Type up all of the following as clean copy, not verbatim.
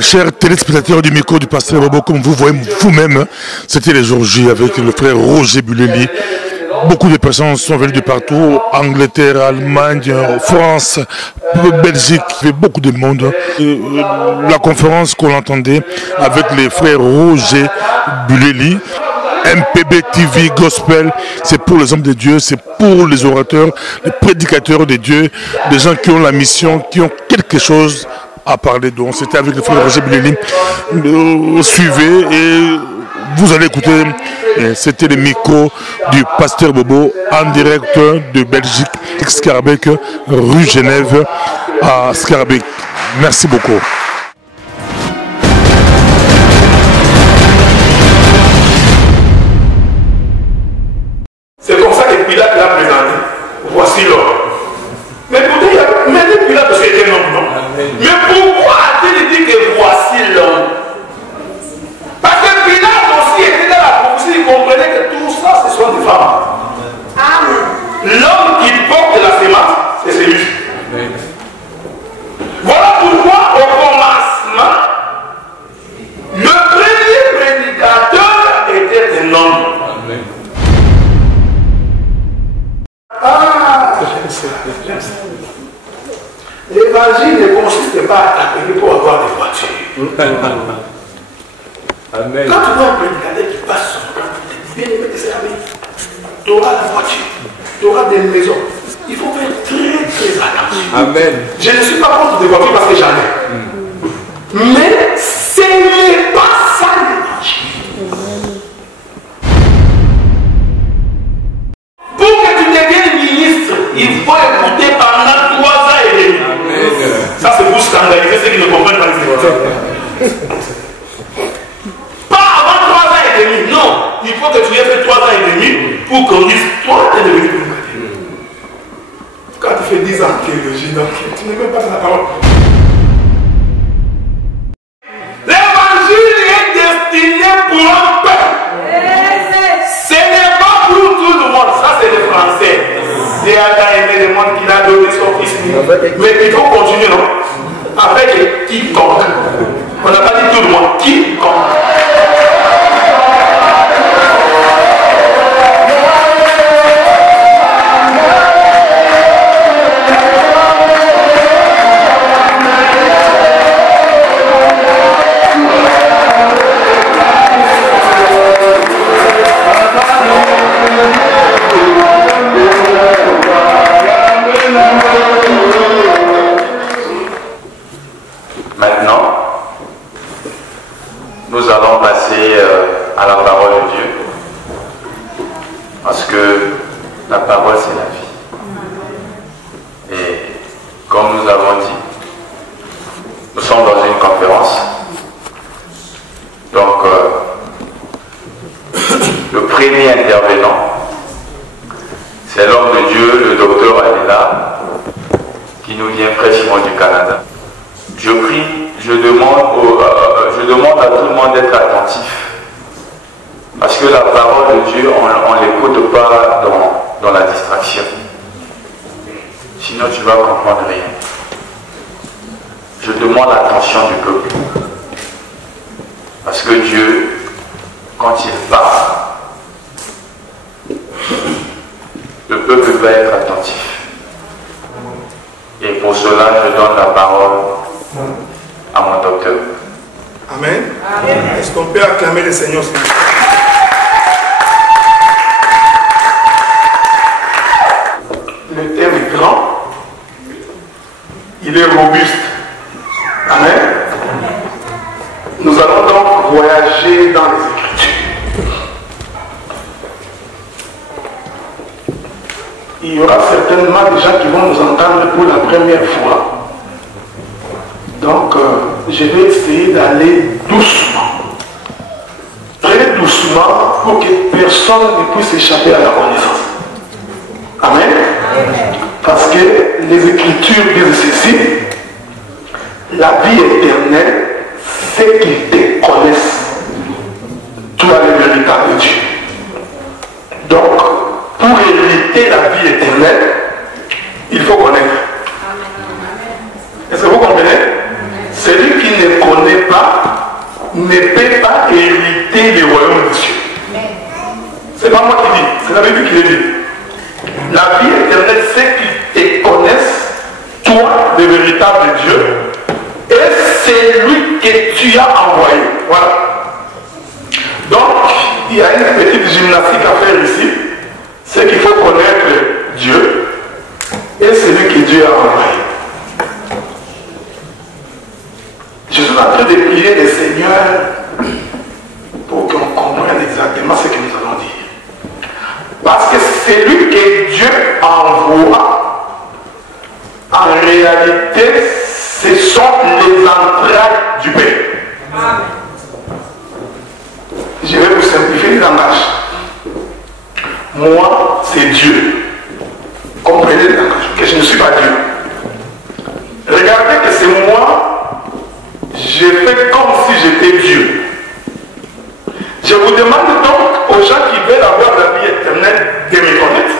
Chers téléspectateurs du micro du pasteur Bobo, comme vous voyez vous-même, c'était les jours J avec le frère Roger Buleli. Beaucoup de personnes sont venues de partout, Angleterre, Allemagne, France, Belgique, beaucoup de monde. La conférence qu'on entendait avec les frères Roger Buleli, MPB TV Gospel, c'est pour les hommes de Dieu, c'est pour les orateurs, les prédicateurs de Dieu, des gens qui ont la mission, qui ont quelque chose à parler. Donc c'était avec le frère Roger Buleli. Suivez et vous allez écouter. C'était le micro du pasteur Bobo en direct de Belgique, Schaerbeek, rue Genève à Schaerbeek. Merci beaucoup. C'est comme ça que Pilate l'a présenté. Voici l'homme. Mais écoutez, mais Pilate parce qu'il était un homme, non? Mais pourquoi a-t-il dit que voici l'homme? Parce que Pilate aussi était dans la prophétie, il comprenait que tout ça, ce sont des femmes. L'homme qui porte la sémence, c'est celui. Voilà pourquoi, au commencement, le premier prédicateur était un homme. L'évangile ne consiste pas à t'appeler pour avoir des voitures. Amen. Quand tu vois un prédicateur qui passe son temps, bien aimé tes amis, tu auras la voiture, tu auras des maisons. Il faut faire très très attention. Amen. Je ne suis pas contre des voitures parce que j'en ai. Mais ce n'est pas ça l'évangile. Pour que tu deviennes ministre, il faut écouter pendant 3 ans et demi. Ça c'est pour scandaliser ceux qui ne comprennent pas les écritures. Pas avant 3 ans et demi, non. Il faut que tu aies fait 3 ans et demi pour qu'on dise toi tu es devenu prédicateur. Quand tu fais 10 ans en théologie, donc tu ne veux pas la parole. L'évangile est destiné pour un peuple. Ce n'est pas pour tout le monde. Ça c'est le français. Dieu a aimé le monde qu'il a donné son fils. Mais il faut continuer, non? Avec quiconque. On n'a pas dit tout le monde. Quiconque. Maintenant, nous allons passer à la parole de Dieu, parce que la parole c'est la vie. Et comme nous avons dit, nous sommes dans une conférence. Donc, le premier intervenant, c'est l'homme de Dieu, le docteur Adela, qui nous vient fraîchement du Canada. Je prie, je demande à tout le monde d'être attentif. Parce que la parole de Dieu, on ne l'écoute pas dans la distraction. Sinon, tu ne vas comprendre rien. Je demande l'attention du peuple. Parce que Dieu, quand il parle, le peuple doit être attentif. Et pour cela, je donne la parole à mon docteur. Amen. Amen. Est-ce qu'on peut acclamer le Seigneur? Le thème est grand. Il est robuste. Amen. Nous allons donc voyager dans les Écritures. Il y aura certainement des gens qui vont nous entendre pour la première fois. Donc, je vais essayer d'aller doucement. Très doucement pour que personne ne puisse échapper à la connaissance. Amen. Parce que les Écritures disent ceci. La vie éternelle, c'est qu'ils te connaissent. Toi, le véritable Dieu. Donc, pour hériter la vie éternelle, il faut connaître. Est-ce que vous comprenez? Celui qui ne connaît ne peut pas hériter le royaume de Dieu. C'est pas moi qui dis, c'est la Bible qui le dit. La vie éternelle, c'est qu'ils te connaissent, toi, le véritable Dieu, et c'est lui que tu as envoyé. Voilà. Donc, il y a une petite gymnastique à faire ici. C'est qu'il faut connaître Dieu et celui que Dieu a envoyé. Je suis en train de prier le Seigneur pour qu'on comprenne exactement ce que nous allons dire. Parce que celui que Dieu envoie, en réalité, ce sont les entrailles du Père. Je vais vous simplifier le langage. Moi, c'est Dieu. Comprenez le langage, que je ne suis pas Dieu. Regardez que c'est moi, je fais comme si j'étais Dieu. Je vous demande donc aux gens qui veulent avoir la vie éternelle de me connaître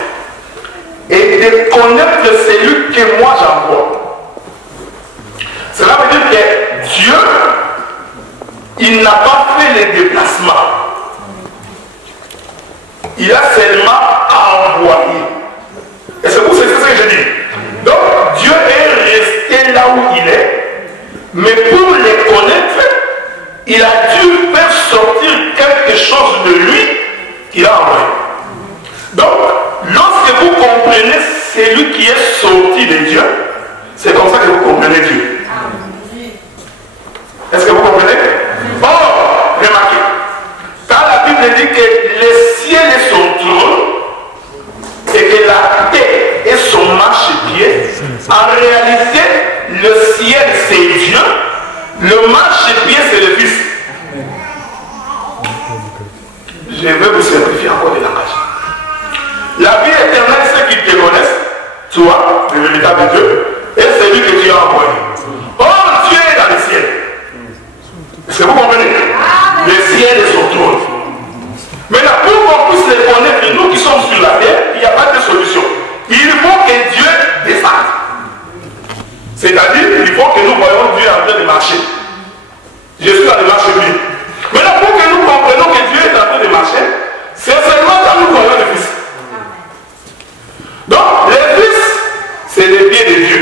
et de connaître celui que moi j'envoie. Cela veut dire que Dieu, il n'a pas fait les déplacements. Il a seulement envoyé. Et c'est pour ça que je dis. Donc Dieu est resté là où il est, mais pour les connaître, il a dû faire sortir quelque chose de lui qu'il a envoyé. Donc, lorsque vous comprenez celui qui est sorti de Dieu, c'est comme ça que vous comprenez Dieu. Est-ce que vous comprenez? Bon, remarquez. Quand la Bible dit que le ciel est son trône et que la terre est son marchepied, en réalité, le ciel c'est Dieu, le marchepied c'est le Fils. Je vais vous simplifier encore le langage. La vie éternelle, c'est qu'ils te connaissent, toi, le véritable Dieu, et celui que tu as envoyé. Oh, Dieu est dans le ciel. Est-ce que vous comprenez? Le ciel est son trône. Maintenant, pour qu'on puisse les connaître, nous qui sommes sur la terre, il n'y a pas de solution. Il faut que Dieu descende. C'est-à-dire, il faut que nous voyons Dieu en train de marcher. Je suis dans le marchepied. Maintenant, pour que nous comprenions que Dieu est en train de marcher, c'est seulement quand nous voyons le Fils. Donc, le Fils, c'est les pieds de Dieu.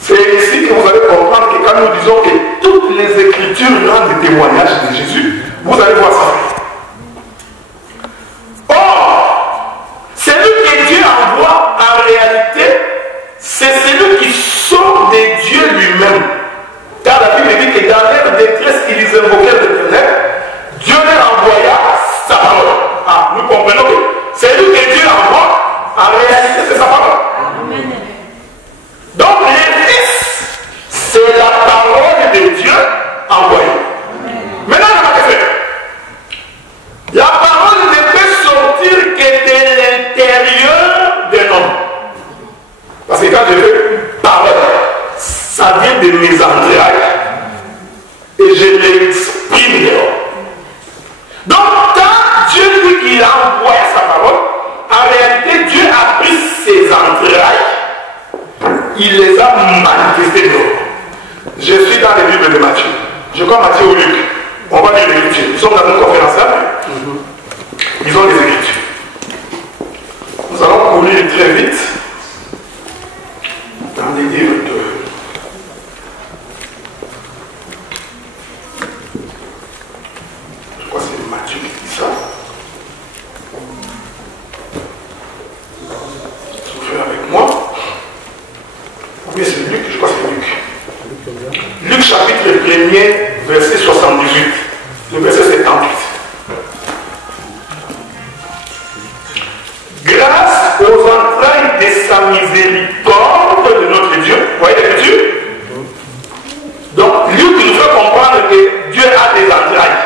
C'est ici que vous allez comprendre que quand nous disons que toutes les Écritures rendent des témoignages de Jésus, vous allez voir ça. Or, celui que Dieu envoie en réalité, c'est celui qui sort de Dieu lui-même. Car la Bible dit que dans leur détresse, ils invoquèrent l'Éternel, Dieu leur envoya sa parole. Ah, nous comprenons que celui que Dieu envoie, en réalité, c'est sa parole. Amen. Donc, le Fils, c'est la parole de Dieu envoyée. Maintenant, remarquez ça. La parole ne peut sortir que de l'intérieur de l'homme. Parce que quand je fais parole, ça vient de mes entrailles et je l'exprime dehors. Donc, quand Dieu dit qu'il a envoyé sa parole, en réalité, Dieu a pris ses entrailles, il les a manifestées dehors. Je suis dans les Bibles de Matthieu. Je crois Matthieu ou Luc. On va lire les Écritures. Nous sommes dans une conférence là. Ils ont des Écritures. Nous allons courir très vite dans les livres de... Je crois que c'est Matthieu qui dit ça. Soufflez avec moi. Ou bien c'est Luc, je crois que c'est Luc. Luc chapitre 1er, verset 78. Le verset 78. Grâce aux entrailles de sa miséricorde de notre Dieu. Vous voyez l'écriture? Donc, Luc nous fait comprendre que Dieu a des entrailles.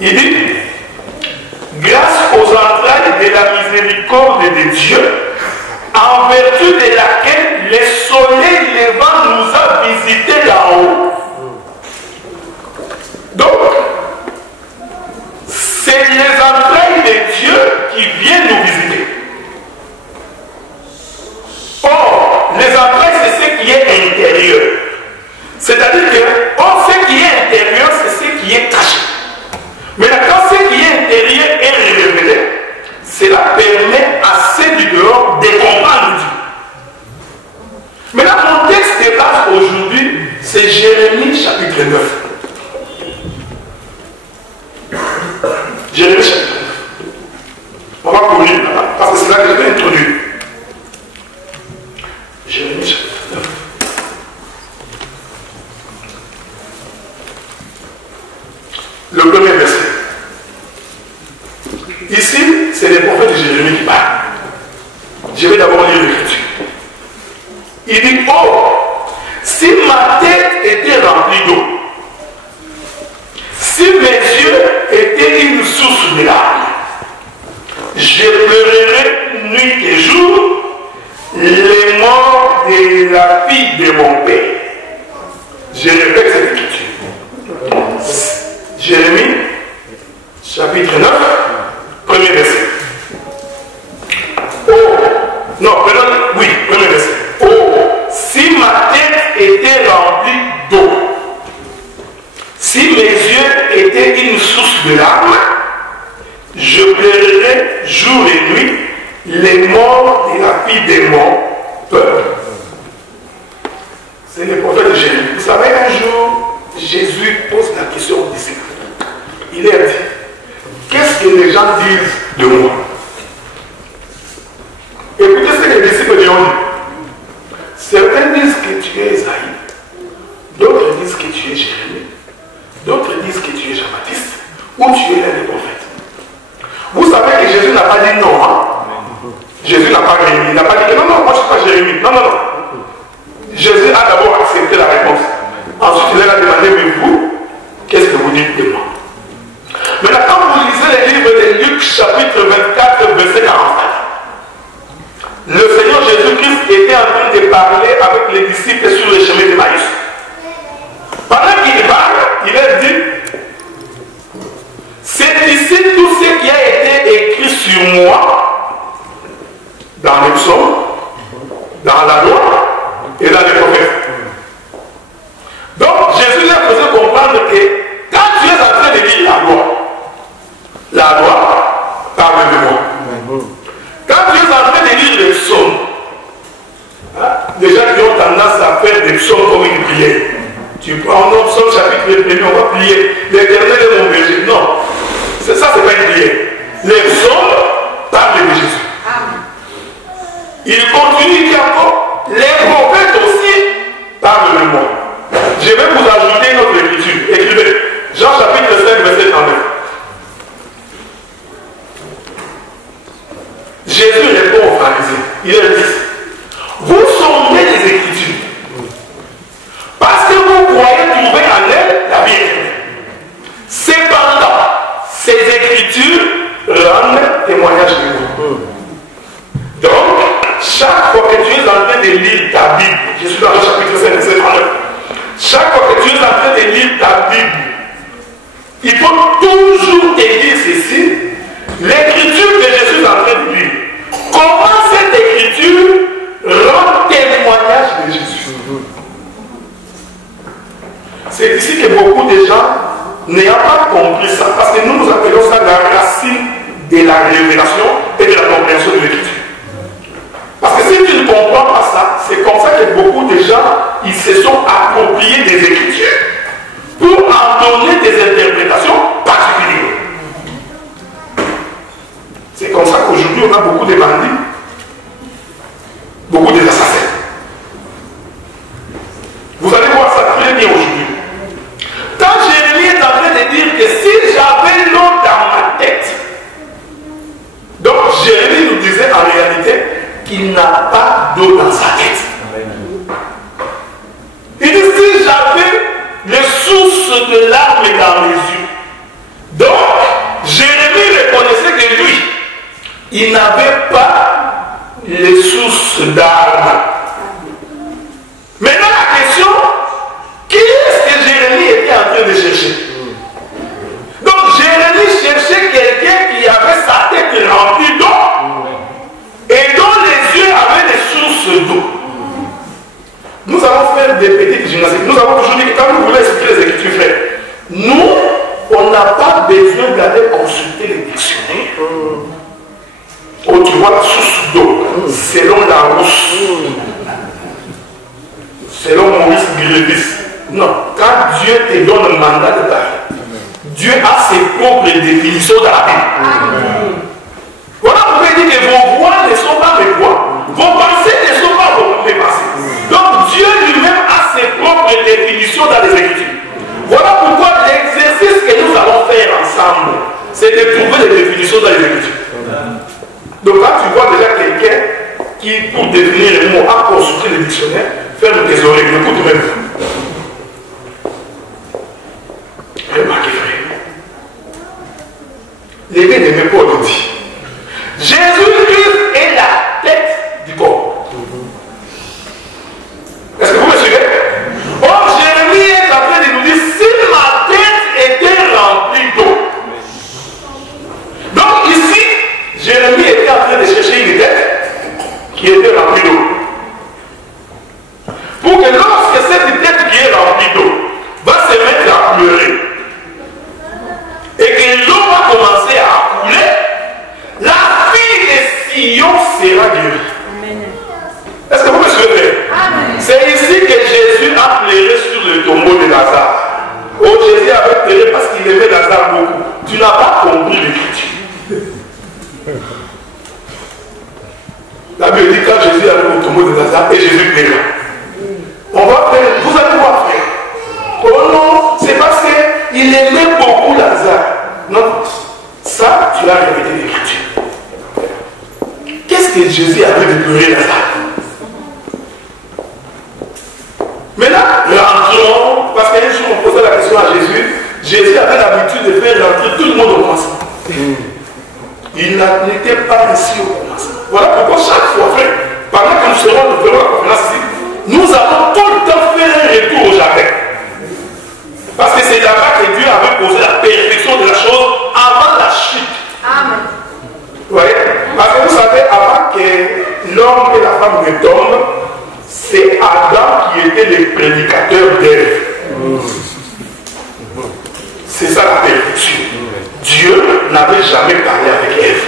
Il dit, grâce aux entrailles de la miséricorde de Dieu, en vertu de laquelle le soleil levant nous a visités là-haut. Donc, c'est les entrailles de Dieu qui viennent nous visiter. Or, les entrailles, c'est ce qui est intérieur. le premier verset. Ici, c'est les prophètes de Jérémie qui parlent. Je vais d'abord lire l'écriture. Il dit, oh, si ma tête était remplie d'eau, si mes yeux étaient une source de larmes, je pleurerais nuit et jour les morts de la fille de mon père. Je répète cette écriture. Jérémie, chapitre 9, premier verset. Oh, non, oui, premier verset. Oh, si ma tête était remplie d'eau, si mes yeux étaient une source de larmes, je pleurerais jour et nuit les morts de la fille de mon peuple. C'est le prophète de Jérémie. Vous savez, un jour, Jésus pose la question aux disciples. Il leur dit, qu'est-ce que les gens disent de moi? Écoutez ce que les disciples lui ont dit. Certains disent que tu es Esaïe, d'autres disent que tu es Jérémie, d'autres disent que tu es Jean-Baptiste, ou tu es l'un des prophètes. Vous savez que Jésus n'a pas dit non. Hein? Jésus n'a pas dit, il n'a pas dit que non, non, moi je ne suis pas Jérémie. Non, non, non. Jésus a d'abord accepté la réponse. Ensuite, il leur a demandé, mais vous, qu'est-ce que vous dites de moi? Maintenant, quand vous lisez les livres de Luc, chapitre 24, verset 45, le Seigneur Jésus-Christ était en train de parler avec les disciples sur le chemin de Maïs. Pendant qu'il parle, il leur dit, c'est ici tout ce qui a été écrit sur moi, dans les psaumes, dans la loi et dans les prophètes. Donc Jésus leur faisait comprendre que quand tu es en train de lire la loi parle de moi. Quand tu es en train de lire les psaumes, hein, les gens qui ont tendance à faire des psaumes comme une prière. Tu prends notre psaume chapitre 1, on va prier. L'Éternel est mon berger. Non, ça, c'est pas une prière. Les psaumes parlent de Jésus. Il continue, il dit encore, les prophètes aussi parlent de moi. Je vais vous ajouter notre écriture. Écrivez. Jean chapitre 5, verset 39. Jésus répond aux pharisiens. Il leur dit, vous sondez les écritures parce que vous croyez trouver en elles la vie éternelle. Cependant, ces écritures rendent témoignage de vous. Donc, chaque fois que tu es en train de lire ta Bible, je suis dans le chapitre 5, verset 39, chaque fois que tu es en train de lire ta Bible, il faut toujours te dire ceci, l'écriture que je suis en train de lire. Comment cette écriture rend témoignage de Jésus? C'est ici que beaucoup de gens n'ayant pas compris ça, parce que nous appelons ça la racine de la révélation et de la compréhension de l'écriture. Parce que si tu ne comprends pas ça, c'est comme ça que beaucoup de gens, ils se sont appropriés des écritures pour en donner des interprétations particulières. C'est comme ça qu'aujourd'hui on a beaucoup de bandits, beaucoup d'assassins. Vous allez voir ça très bien aujourd'hui. Quand Jérémie est en train de dire que si j'avais l'eau dans ma tête, donc Jérémie nous disait en réalité qu'il n'a pas d'eau dans sa tête. Il dit si j'avais les sources de larmes dans les yeux. Donc Jérémie reconnaissait que lui, il n'avait pas les sources d'armes. Maintenant la question, qui est-ce que Jérémie était en train de chercher? Donc Jérémie cherchait quelqu'un qui avait sa tête remplie d'eau et dont les yeux avaient des sources d'eau. Nous allons faire des petites gymnastiques. Nous avons toujours dit que quand nous voulons expliquer les écritures, frères, nous, on n'a pas besoin d'aller consulter les dictionnaires. Oh, tu vois la source d'eau, selon la rousse, selon Maurice Grévis. Non, quand Dieu te donne un mandat de parler, Dieu a ses propres définitions dans la Bible. Voilà pourquoi il dit que vos voix ne sont pas mes voix, vos pensées ne sont pas mes pensées. Donc Dieu lui-même a ses propres définitions dans les Écritures. Voilà pourquoi l'exercice que nous allons faire c'est de trouver des définitions dans les Écritures. Donc quand tu vois déjà quelqu'un qui, pour définir les mots, a consulté le dictionnaire, ferme tes oreilles, écoute même. Remarquez, frère. Les gars n'aimaient pas le dire. Jésus-Christ est la tête du corps. Est-ce que vous me suivez? Or, Jérémie est en train de nous dire, si ma tête était remplie d'eau. Donc ici, Jérémie était en train de chercher une tête qui était remplie d'eau. Pour que lorsque cette tête qui est remplie d'eau va se mettre à pleurer et que l'eau va commencer à couler, la fille de Sion sera guérie. Est-ce que vous me suivez? C'est ici que Jésus a pleuré sur le tombeau de Lazare. Oh, Jésus avait pleuré parce qu'il aimait Lazare beaucoup. Tu n'as pas compris l'écriture. La Bible dit quand Jésus arrive au tombeau de Lazare et Jésus pleura. On va faire, vous allez voir frère. Oh non, c'est parce qu'il aimait beaucoup Lazare. Non, ça, tu as répété l'écriture. Qu'est-ce que Jésus avait de pleurer Lazare? Maintenant, rentrons, parce qu'un jour on posait la question à Jésus, Jésus avait l'habitude de faire rentrer tout le monde au commencement. Il n'était pas ici au commencement. Voilà pourquoi chaque fois, frère, pendant que nous ferons la conférence ici, nous allons tout le temps faire un retour au jardin. Parce que c'est là-bas que Dieu avait posé la perfection de la chose avant la chute. Amen. Vous voyez? Parce que vous savez, avant que l'homme et la femme ne tombent, c'est Adam qui était le prédicateur d'Ève. C'est ça la perfection. Dieu n'avait jamais parlé avec Ève.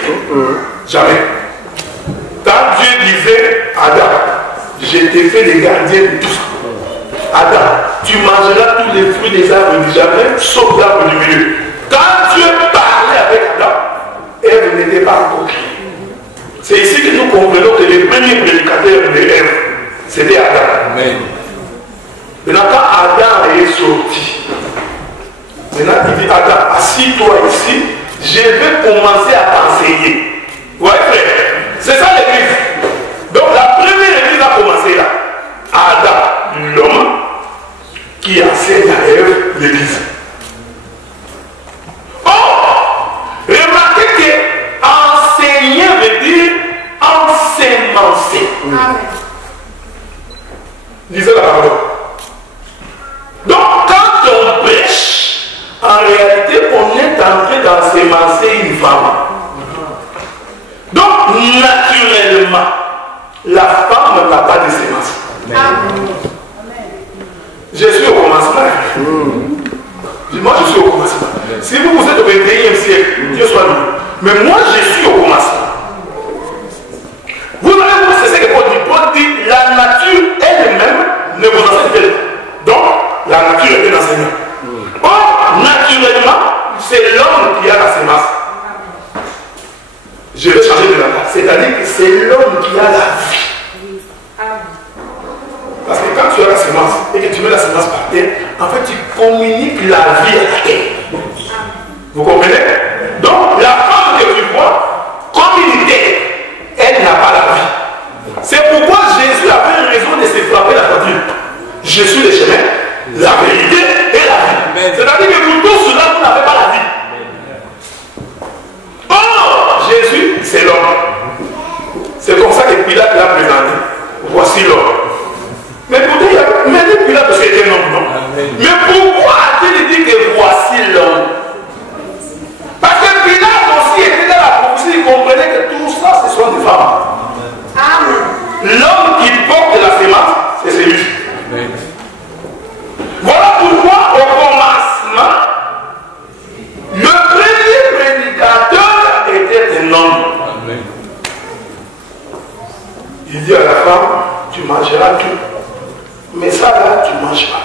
Jamais. Quand Dieu disait, Adam, je t'ai fait le gardien de tout ça. Adam, tu mangeras tous les fruits des arbres du jardin, sauf l'arbre du milieu. Quand Dieu parlait avec Adam, Ève n'était pas encore créée. C'est ici que nous comprenons que le premier prédicateur de Ève, c'était Adam. Amen. Maintenant, quand Adam est sorti, maintenant il dit Adam, assis-toi ici, je vais commencer à t'enseigner. Vous voyez, frère? C'est ça l'église. Donc la première église a commencé là. Adam, l'homme, qui enseigne à Ève l'église. Oh! Remarquez que enseigner veut dire ensemencer. Amen. Lisez la parole. Donc, quand on prêche, en réalité, on est en train d'ensemencer une femme. Donc, naturellement, la femme n'a pas de sémence. Je suis au commencement. Moi, je suis au commencement. Si vous êtes au 21e siècle, Dieu soit loué. Mais moi, je suis au commencement. Vous allez voir, c'est ce que Paul dit. Paul dit, la nature elle-même ne vous enseigne pas. Donc, la nature est un enseignant. Or, naturellement, c'est l'homme qui a la sémence. Je vais changer de langage. C'est-à-dire que c'est l'homme qui a la vie. Parce que quand tu as la sémence et que tu mets la sémence par terre, en fait, tu communiques la vie à la terre. Vous comprenez? Donc, la femme que tu vois, communiquer, elle n'a pas la vie. C'est pourquoi Jésus avait raison de se frapper la poitrine. Je suis le chemin, la vérité et la vie. C'est-à-dire que pour tout cela, vous n'avez pas la vie. Oh, Jésus, c'est l'homme. C'est comme ça que Pilate l'a présenté. Voici l'homme. Mais pourtant, il y a même Pilate parce qu'il était un homme, non? Mais pourquoi a-t-il dit que voici l'homme? Parce que Pilate aussi était dans la prophétie, il comprenait que tout ça, ce sont des femmes. L'homme qui porte la sémence, c'est celui-ci. Voilà pourquoi, au commencement, le premier prédicateur était un homme. Il dit à la femme, tu mangeras tout. Mais ça là, tu ne manges pas.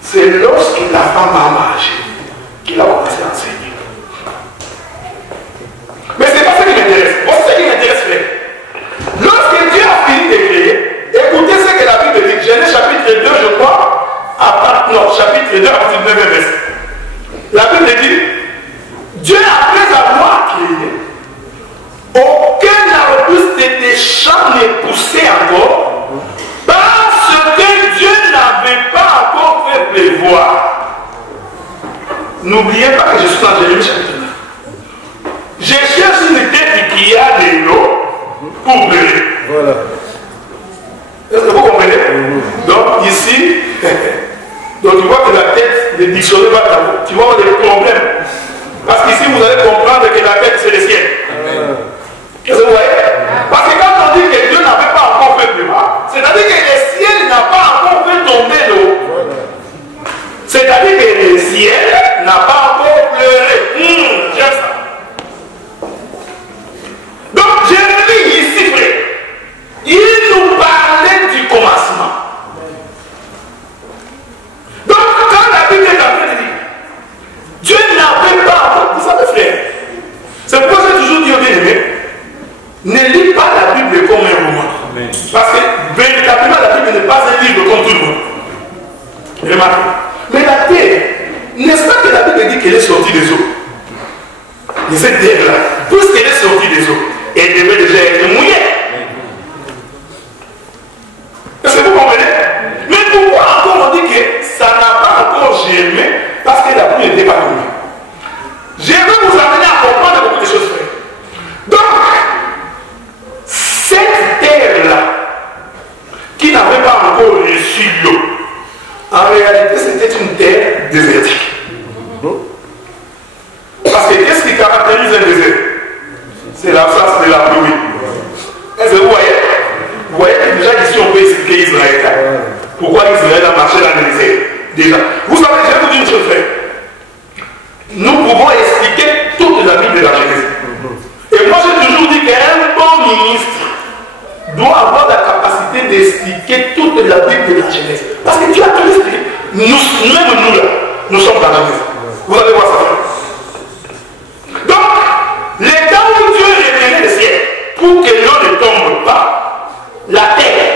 C'est lorsque la femme a mangé qu'il a commencé à enseigner. Mais ce n'est pas ce qui m'intéresse. Voici ce qui m'intéresse, frère. Lorsque Dieu a fini de créer, écoutez ce que la Bible dit. Genèse chapitre 2, je crois, chapitre 2, à partir du 9e verset. La Bible dit, Dieu après avoir créé, aucun arbuste des champs n'est poussé encore, parce que Dieu n'avait pas encore fait pleuvoir. N'oubliez pas que je suis dans Jérémie chapitre 9. Je cherche une tête qui a de l'eau pour pleurer. Voilà. Est-ce que vous comprenez? Donc ici, donc tu vois que la tête, le dictionnaire va t'avoir, tu vas avoir des problèmes. Parce qu'ici vous allez comprendre que la tête c'est le ciel. Est-ce que vous voyez? Parce que quand on dit que Dieu n'avait pas encore fait pleuvoir, c'est-à-dire que le ciel n'a pas encore fait tomber l'eau. C'est-à-dire que le ciel n'a pas encore pleuré. J'aime ça. Donc Jérémie ici, frère, il nous parlait du commencement. Donc quand la Bible est en train de dire, Dieu n'avait pas encore, vous savez frère, c'est pourquoi j'ai toujours dit au bien-aimé, ne lis pas la Bible comme un roman. Parce que véritablement la Bible n'est pas un livre comme tout le monde. Remarquez. Mais la terre, n'est-ce pas que la Bible dit qu'elle est sortie des eaux? De cette terre-là, puisqu'elle est sortie des eaux, elle devait déjà être mouillée. Est-ce que vous comprenez? Mais pourquoi encore on dit que ça n'a pas encore germé? Parce que la pluie n'était pas tombée. Je vais vous amener à comprendre beaucoup de choses, frère. Donc, cette terre-là, qui n'avait pas encore reçu l'eau, en réalité, c'était une terre désertique. Parce que qu'est-ce qui caractérise un désert? C'est l'absence de la pluie. Est-ce que vous voyez? Vous voyez que déjà ici on peut expliquer Israël. Pourquoi Israël a marché dans le désert? Déjà. Vous savez, je vais vous dire une chose, frère. Nous pouvons expliquer toute la Bible de la Genèse. Et moi j'ai toujours dit qu'un bon ministre doit avoir la capacité d'expliquer toute la Bible de la Genèse. Parce que Dieu a tout expliqué. Même nous là, nous sommes dans la Genèse. Vous allez voir ça. Donc, les temps où Dieu retenait le ciel pour que l'eau ne tombe pas, la terre,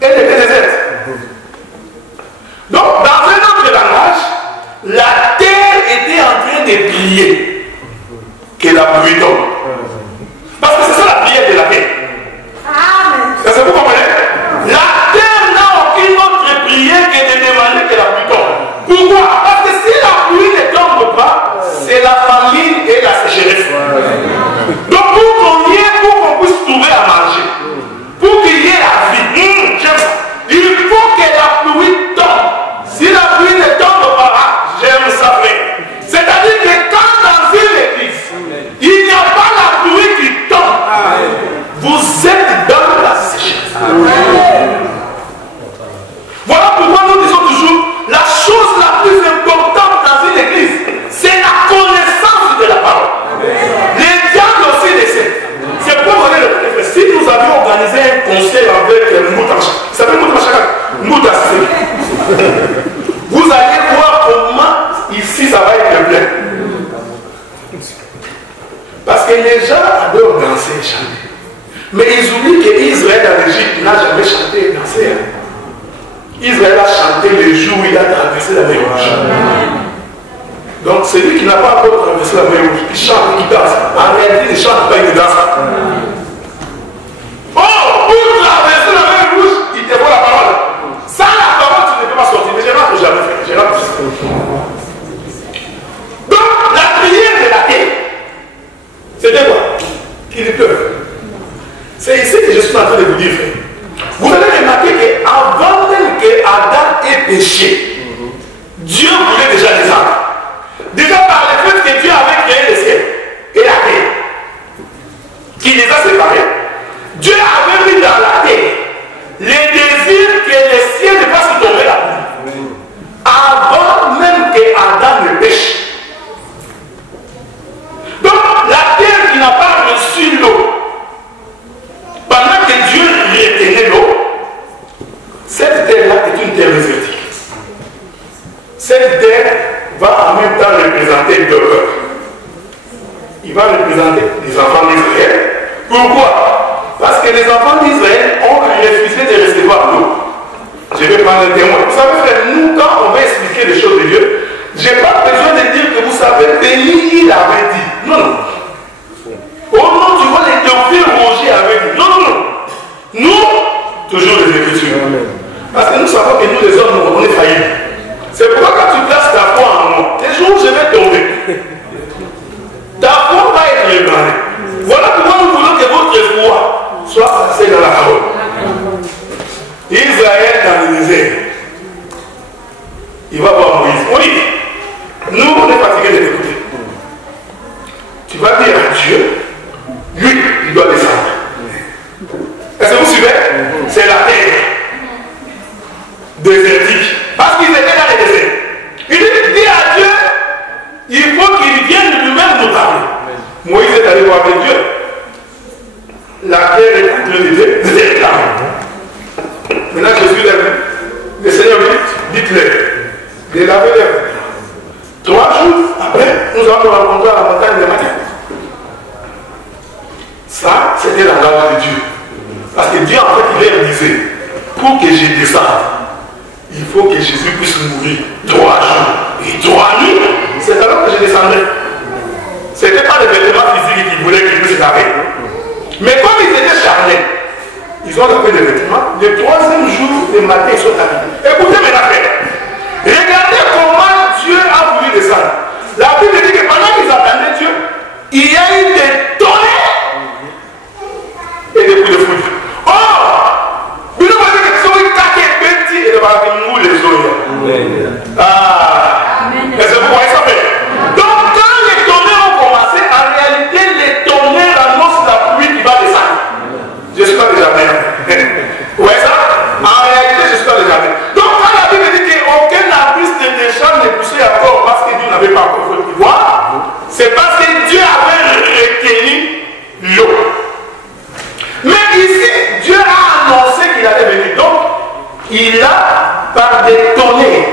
elle était déserte. Donc, dans un autre langage, la terre était en train de prier que la pluie tombe. Parce que c'est ça la prière de la terre. Est-ce que vous comprenez? La terre n'a aucune autre prière que de demander que la pluie tombe. Pourquoi? Parce que si la pluie ne tombe pas, c'est la famine et la sécheresse. Donc pour qu'on puisse trouver à manger, pour qu'il y ait la vie, j'aime ça. Il faut que la pluie tombe. Si la pluie ne tombe pas, j'aime ça, frère. C'est-à-dire que quand dans une église, il n'y a pas la pluie qui tombe, vous êtes dans la sécheresse. Voilà pourquoi nous disons toujours, la chose la plus importante dans une église, c'est la connaissance de la parole. Les diables aussi le savent. C'est pourquoi si nous avions organisé un conseil avec Moutachaka, il s'appelle Moutachaka, vous allez voir comment ici ça va être plein. Parce que les gens adorent danser et chanter. Mais ils oublient qu'Israël en Égypte n'a jamais chanté et dansé. Israël a chanté le jour où il a traversé la mer Rouge. Donc celui qui n'a pas encore traversé la mer Rouge, qui chante et qui danse, en réalité il ne chante pas, il danse. Oh, pour traverser la mer Rouge, il te faut la parole. Sans la parole, tu ne peux pas sortir. Mais je rentre jamais fait. Je rentre. Donc la prière de la terre, c'était quoi? Qu'il pleuve. C'est ici que je suis en train de vous dire, frère. Vous allez remarquer qu'avant même que Adam ait péché, Dieu voulait déjà les arbres. Déjà par le fait que Dieu avait créé le ciel et la terre, qui les a séparés, Dieu avait mis dans la terre les désirs que le ciel ne fasse tomber la pluie. Avant même que Adam ne pêche. Donc la terre qui n'a pas reçu l'eau, pendant que Dieu retenait l'eau, cette terre-là est une terre désertique. Cette terre va en même temps représenter deux peuples. Il va représenter les enfants d'Israël. Pourquoi? Parce que les enfants d'Israël ont refusé de recevoir l'eau. Je vais prendre un témoin. Vous savez, frère, nous, quand on va expliquer les choses de Dieu, je n'ai pas besoin de Moïse est allé voir avec Dieu. La terre est contre l'idée de réclamer. Maintenant Jésus l'a vu. Le Seigneur dit, dites-le, de laver les vêtements. 3 jours après, nous allons nous rencontrer à la montagne de Matin. Ça, c'était la grâce de Dieu. Parce que Dieu, en fait, il leur disait, pour que je descende, il faut que Jésus puisse mourir 3 jours et 3 nuits. C'est alors que je descendrai. Ce n'était pas les vêtements physiques qui voulaient qu'il puisse laver. Mais comme ils étaient charnés, ils ont lavé les vêtements. Le 3e jour, le matin, ils sont habillés. Écoutez mes affaires. Regardez comment Dieu a voulu descendre. La Bible dit que pendant qu'ils attendaient Dieu, il y a eu des tonnerres et des coups de foudre. Oh! Vous ne voyez que ce qui est petit et de voir les oreilles. Ah! Est-ce que vous voyez ça fait? Donc, quand les tonnerres ont commencé, en réalité, les tonnerres annoncent la pluie qui va descendre. Je suis pas déjà bien. Vous voyez ça? En réalité, je suis pas déjà bien. Donc, quand la Bible dit qu'aucun arbuste des champs n'est poussé encore parce que Dieu n'avait pas encore fait le pouvoir, c'est parce que Dieu avait retenu l'eau. Mais ici, Dieu a annoncé qu'il allait venir. Donc, il a par des tonnerres.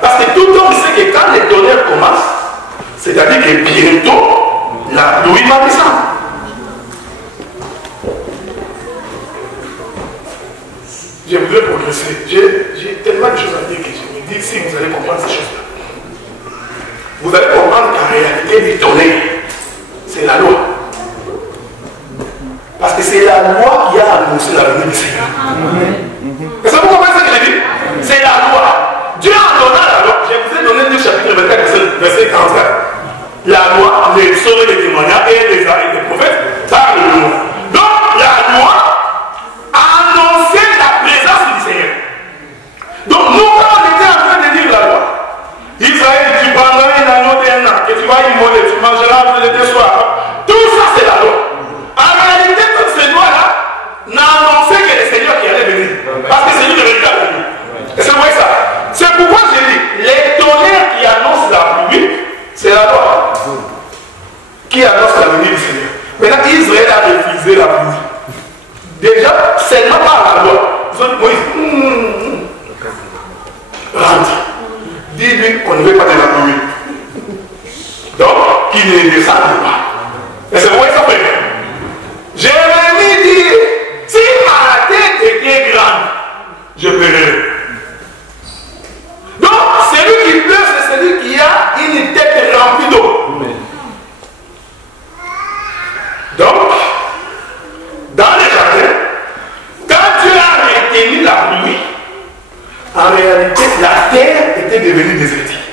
Parce que tout le monde sait que quand les tonnerres commencent, c'est-à-dire que bientôt, la pluie va descendre. Je voudrais progresser. J'ai tellement de choses à dire que je me dis si vous allez comprendre ces choses-là. Vous allez comprendre qu'en réalité, les tonnerres, c'est la loi. Parce que c'est la loi qui a annoncé la venue du Seigneur. Est-ce que vous comprenez ce que je dis? C'est la loi. Dieu a donné la loi. Je vous ai donné le chapitre 24, verset 44. La loi, les psaumes, les témoignages et les prophètes parlent de nous. Donc, la loi a annoncé la présence du Seigneur. Donc, nous, quand on était en train de lire la loi, Israël, tu prendras un agneau d'un an, et tu vas immoler, tu mangeras entre les 2 soirs. Tout ça, c'est la loi. En réalité, toutes ces lois-là n'annonçaient que le Seigneur qui allait venir. Parce que c'est lui le véritable venir. Est-ce que vous voyez ça? C'est pourquoi j'ai dit, les tonnerres qui annoncent la pluie, c'est la loi qui annonce la venue du Seigneur. Maintenant, Israël a refusé la pluie. Déjà, seulement par la loi. Ils ont dit, Moïse, rentre. Dis-lui qu'on ne veut pas de la pluie. Donc, qu'il ne descende pas. Est-ce que vous voyez ça? Jérémie dit, si ma tête était grande, je paierai. Donc, celui qui pleure, c'est celui qui a une tête remplie d'eau. Donc, dans les jardins, quand Dieu a retenu la pluie, en réalité, la terre était devenue désertique.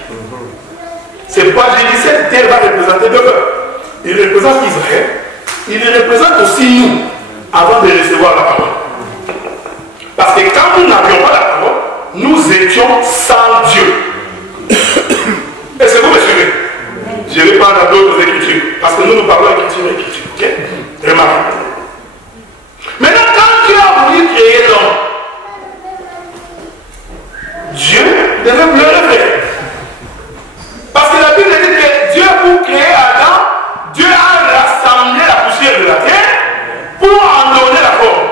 C'est pourquoi j'ai dit, cette terre va représenter 2 peuples. Il représente Israël. Il représente aussi nous, avant de recevoir la parole. Parce que quand nous n'avions pas la parole, nous étions sans Dieu. Est-ce que vous me suivez? Je vais parler à d'autres écritures. Parce que nous parlons écriture. Ok? Remarquez. Maintenant, quand Dieu a voulu créer l'homme, Dieu devait pleurer, frère. Parce que la Bible dit que Dieu, pour créer Adam, Dieu a rassemblé la poussière de la terre pour en donner la forme.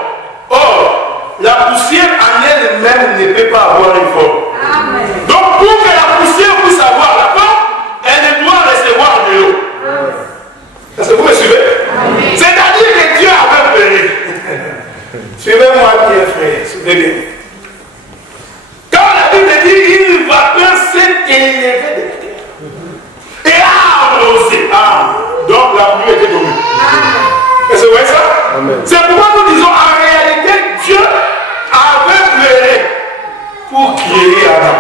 Or, la poussière en elle-même ne peut pas avoir une forme. Amen. Donc, pour que la poussière puisse avoir la forme, elle doit recevoir de l'eau. Est-ce que vous me suivez? C'est-à-dire que Dieu avait pleuré. Suivez-moi bien, frère. Suivez bien. Quand la Bible dit une vapeur s'est élevée de la terre et a arrosé. Donc la pluie était tombée. Est-ce que vous voyez ça? C'est pourquoi nous disons en réalité Dieu avait pleuré pour créer Adam.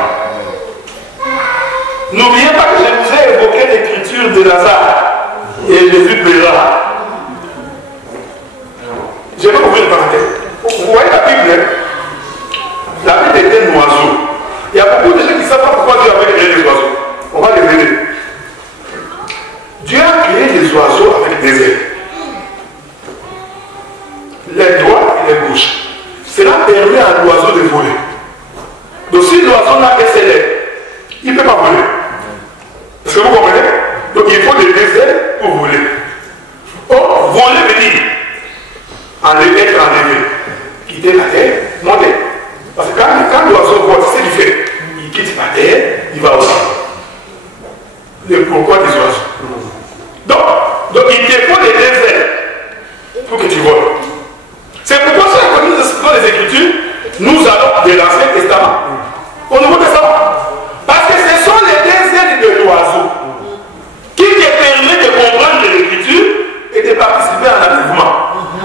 N'oubliez pas que je vous ai évoqué l'écriture de Lazare et Jésus pleura. Je vais ouvrir une parenthèse. Vous voyez la Bible? La Bible était un oiseau. Il y a beaucoup de gens qui ne savent pas pourquoi Dieu avait créé les oiseaux. On va les aider. Dieu a créé les oiseaux avec des ailes. Les droits et les gauches. Cela permet à l'oiseau de voler. Donc si l'oiseau n'a que ses ailes, il ne peut pas voler. Est-ce que vous comprenez? Donc il faut des ailes pour voler. le pourquoi des oiseaux. Donc il te faut les deux ailes pour que tu voles. C'est pourquoi c'est connu dans les Écritures, nous allons de l'Ancien Testament au Nouveau Testament. Parce que ce sont les deux ailes de l'oiseau qui te permettent de comprendre l'Écriture et de participer à l'enlèvement.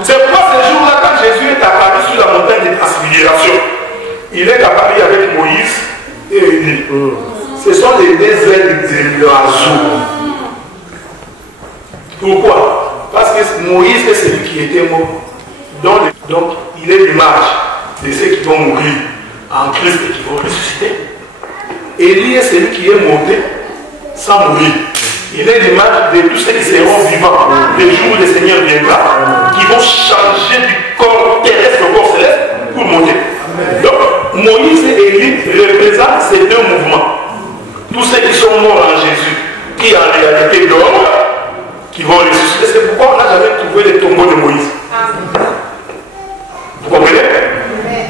C'est pourquoi ce jour-là, quand Jésus est apparu sur la montagne de transfiguration, il est apparu avec Moïse et Élie. Ce sont les deux ailes de l'oiseau. Pourquoi? Parce que Moïse est celui qui était mort. Donc il est l'image de ceux qui vont mourir en Christ et qui vont ressusciter. Élie est celui qui est monté sans mourir. Il est l'image de tous ceux qui seront vivants le jour où le Seigneur viendra, qui vont changer du corps terrestre au corps céleste pour monter. Donc Moïse et Élie représentent ces deux mouvements. Tous ceux qui sont morts en Jésus, qui en réalité dorment, qui vont ressusciter. C'est pourquoi on n'a jamais trouvé les tombeaux de Moïse. Vous comprenez?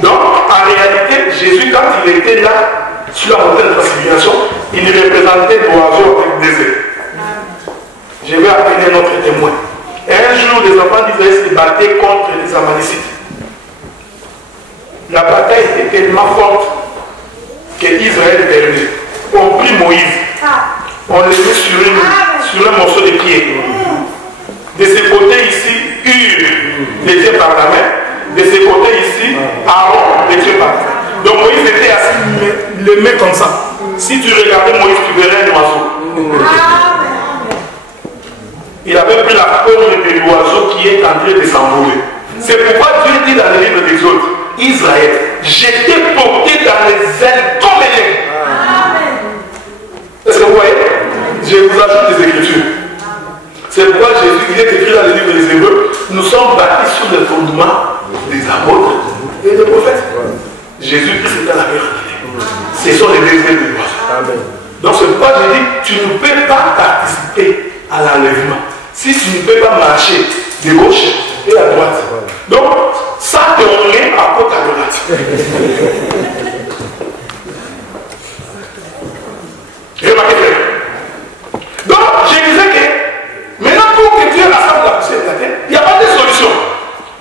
Donc, en réalité, Jésus, quand il était là, sur la montagne de transfiguration, il représentait l'oiseau avec des ailes. Je vais appeler notre témoin. Un jour, les enfants d'Israël se battaient contre les Amalécites. La bataille était tellement forte qu'Israël perdait. On prit Moïse. On le met sur un morceau de pied. De ce côté ici, Hur, les pieds par la main. De ce côté ici, Aaron, les pieds par la main. Donc Moïse était assis, le met comme ça. Si tu regardais Moïse, tu verrais un oiseau. Il avait pris la forme de l'oiseau qui est en train de s'envoler. C'est pourquoi Dieu dit dans le livre d'Exode, Israël, j'étais porté dans les ailes comme les lions. Est-ce que vous voyez? Je vous ajoute des Écritures. C'est pourquoi Jésus, il est écrit dans le livre des Hébreux, nous sommes bâtis sur le fondement des apôtres et des prophètes. Jésus-Christ est dans la guerre. Ce sont les deux ailes de l'oiseau. Donc c'est pourquoi je dis, tu ne peux pas participer à l'enlèvement si tu ne peux pas marcher de gauche et à droite. Donc, ça te remet à côté à droite. Remarquez bien. Donc, je disais que maintenant, pour que Dieu rassemble la poussière de la terre, il n'y a pas de solution.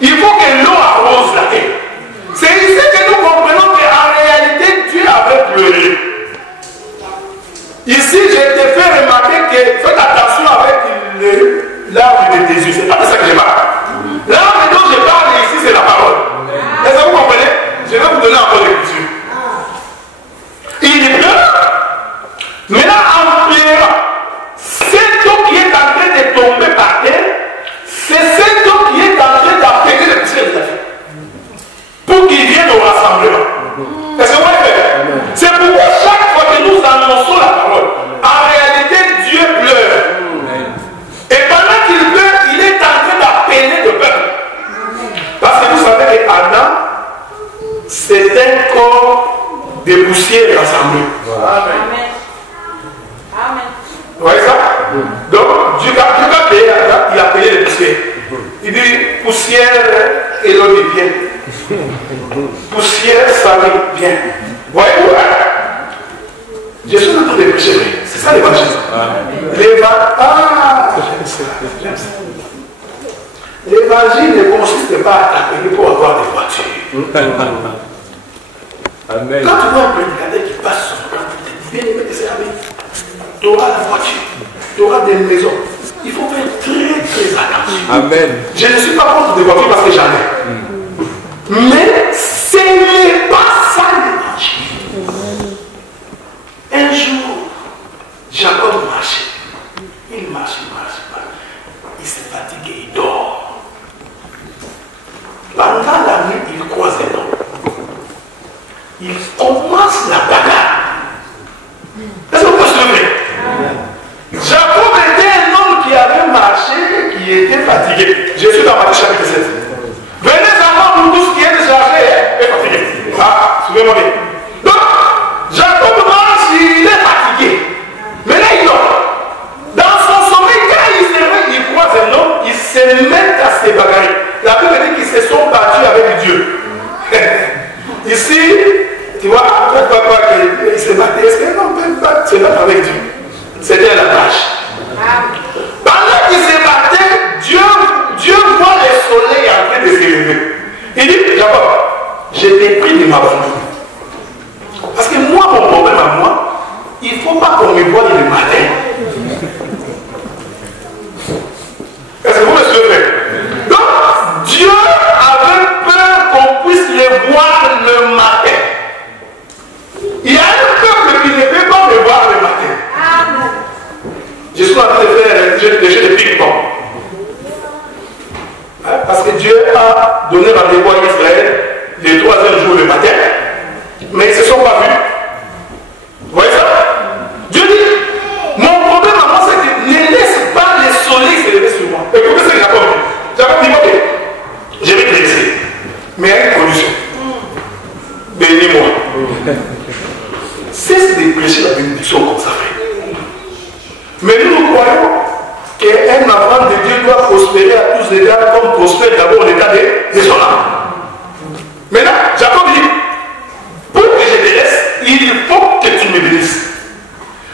Il faut que l'eau arrose la terre. C'est ici que nous comprenons qu'en réalité, Dieu avait pleuré. Ici, je te fais remarquer que faites attention avec l'arbre de Jésus. C'est pas de ça que je parle. L'arbre dont je parle ici, c'est la parole. Est-ce que vous comprenez? Je vais vous donner encore l'écriture. Il pleure. Maintenant, en pleurant, cette eau qui est en train de tomber par terre, c'est cette eau qui est en train d'appeler le poussière de la terre. Pour qu'ils viennent au rassemblement. Est-ce que vous voyez? C'est pourquoi chaque fois que nous annonçons la parole, en réalité, Dieu pleure. Et pendant qu'il pleure, il est en train d'appeler le peuple. Parce que vous savez que Adam, c'est un corps de poussière rassemblé. Amen. Vous voyez ça? Donc, Dieu a payé Adam, il a payé les poussières. Il dit poussière, Elodie, viens. Poussière, Samy, viens. Voyez-vous, hein? Je suis en train de prêcher. C'est ça l'évangile. L'évangile ne consiste pas à t'appeler pour avoir des voitures. Amen. Quand tu vois un prédicateur qui passe son temps, tu te dis, bien aimé de servir, tu auras la voiture, tu auras des maisons. Il faut faire très très attention. Amen. Je ne suis pas contre des voitures parce que j'en ai. Mais ce n'est pas ça l'évangile. Un jour, Jacob marchait. Il marche. Il s'est fatigué, il dort. Pendant la nuit, il croise un homme. Il commence la bagarre. Est-ce que vous pouvez se lever? Jacob était un homme qui avait marché, qui était fatigué. Je suis dans Matthieu chapitre 7. Venez avant nous tous qui êtes chargés et fatigués. Ah, suivez-moi bien. Donc, Jacob marche, il est fatigué. Mais là, il dort. Dans son sommeil, quand il se réveille, il croise un homme, il se met à se bagarrer. La Bible dit qu'ils se sont battus avec Dieu. Ici, tu vois, après papa, des jeux de ping-pong. Parce que Dieu a donné rendez-vous à Israël le 3e jour le matin, mais ils ne se sont pas vus. Vous voyez ça? Dieu dit, mon problème à moi, c'est que ne laisse pas le soleil se lever sur moi. Écoutez ce que Jacob dit. Jacob dit, ok, je vais te laisser, mais à une condition. Bénis-moi. Cesse de prêcher la bénédiction comme ça fait. Mais nous croyons qu'un enfant de Dieu doit prospérer à tous les égards comme prospère d'abord l'état de son âme. Maintenant, Jacob dit, pour que je te laisse, il faut que tu me bénisses.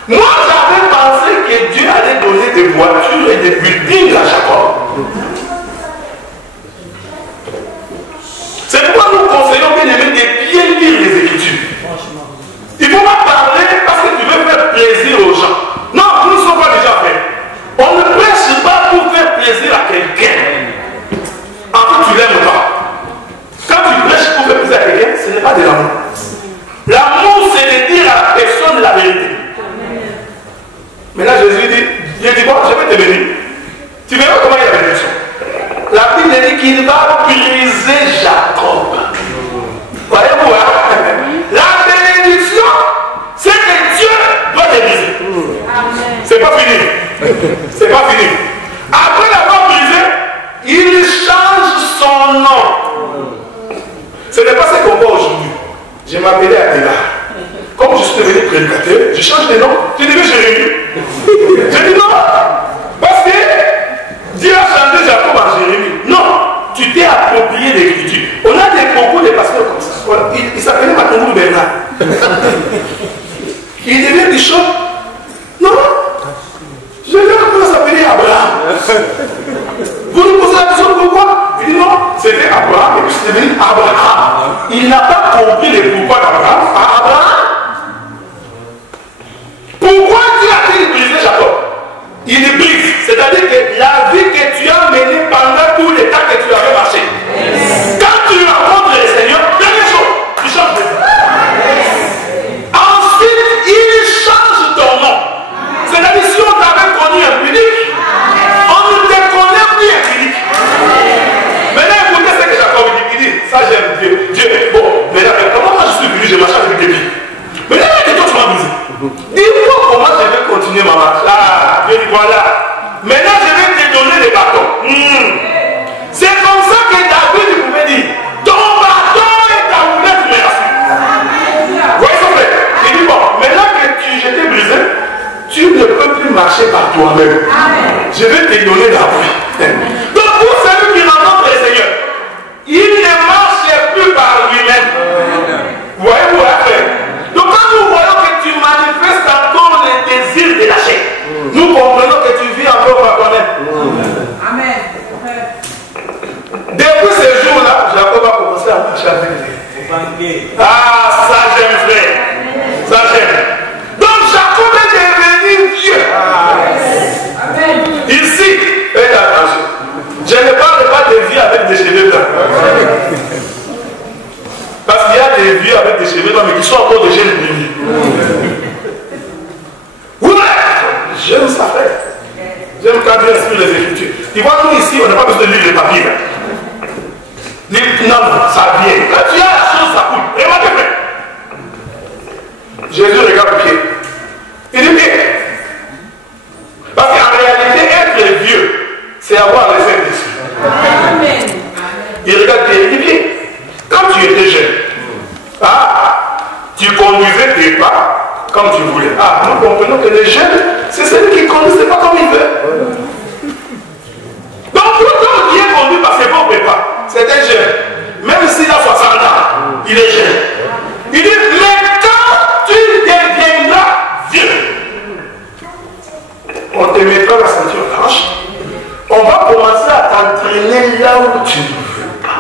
Moi, j'avais pensé que Dieu allait donner des voitures et des buildings à Jacob. C'est pourquoi nous conseillons bien de bien lire les Écritures. Il ne faut pas parler parce que tu veux faire plaisir aux gens. Non, nous ne sommes pas déjà faits. On ne prêche pas pour faire plaisir à quelqu'un. En fait, tu l'aimes pas. Quand tu prêches pour faire plaisir à quelqu'un, ce n'est pas de l'amour. L'amour, c'est de dire à la personne la vérité. Maintenant, Jésus dit, il dit, bon, je vais te bénir. Tu verras comment il y a la bénédiction. La Bible dit qu'il va briser Jacob. Voyez-vous, hein? La bénédiction, c'est que Dieu doit te briser. C'est pas fini. C'est pas fini. Après l'avoir brisé, il change son nom. Ce n'est pas ce qu'on voit aujourd'hui. Je m'appelais Adela. Comme je suis devenu prédicateur, je change de nom. Je devais Jérémie. Je dis non. Parce que Dieu a changé Jacob en Jérémie. Non. Tu t'es approprié l'écriture. On a beaucoup de pasteurs comme ça. Il s'appelait Matongoulou Bernard. Il devient bishop. Non. Je vais comment s'appeler Abraham. Vous nous posez la question pourquoi? Il dit non, c'était Abraham et puis c'est devenu Abraham. Il n'a pas compris le pourquoi d'Abraham à Abraham. Pourquoi Dieu a-t-il brisé Jacob? Il le brise, c'est-à-dire que la vie que tu as menée pendant tout le temps que tu avais marché. Quand tu rencontres le Seigneur, première chose, tu changes de vie. Ensuite, il change ton nom. C'est-à-dire si on t'avait connu impunique, on ne te connaît plus impunique. Maintenant, écoutez ce que Jacob dit. Il dit, ça j'aime Dieu. Dieu, bon, maintenant, comment moi je suis venu, je marche avec des pieds. Maintenant, que toi tu m'as brisé. Dis-moi comment je vais continuer ma marche. Ah, Dieu dit voilà. Maintenant, je vais te donner les bâtons. C'est comme ça que David pouvait dire, ton bâton et ta roulette me rassurent. Vous voyez ce que c'est? Il dit bon, maintenant que je t'ai brisé, tu ne peux plus marcher par toi-même. Je vais te donner l'appui. Donc pour celui qui rencontre le Seigneur, il ne marche plus par lui-même. Vous voyez-vous après? Donc quand nous voyons que tu manifestes encore les désirs de la chair, nous comprenons que tu vis encore par toi-même. Amen. Depuis ce jour-là, Jacob a commencé à marcher avec lui. Ah, ça j'aime frère. Ça j'aime. Donc Jacob est devenu vieux. Ici, faites attention. Je ne parle pas de vie avec des cheveux blancs. Parce qu'il y a des vieux avec des cheveux blancs, mais qui sont encore des jeunes bénis. Oui, j'aime ça frère. J'aime quand Dieu explique les Écritures. Tu vois, nous ici, on n'a pas besoin de lire les papiers. Non, ça vient. Quand tu as la chose, ça coule. Et moi, je fais. Jésus regarde le pied. Il dit pied. Parce qu'en réalité, être vieux, c'est avoir les ailes dessus. Amen. Il regarde le pied. Il dit pied. Quand tu étais jeune, tu conduisais tes pas comme tu voulais. Nous comprenons que les jeunes, c'est celui qui conduit, c'est pas comme il veut. Donc, quand Dieu conduit par ses propres pas, c'est un jeune. Même s'il a 60 ans, il est jeune. Il dit, mais quand tu deviendras vieux, on te mettra la ceinture blanche, on va commencer à t'entraîner là où tu ne veux pas.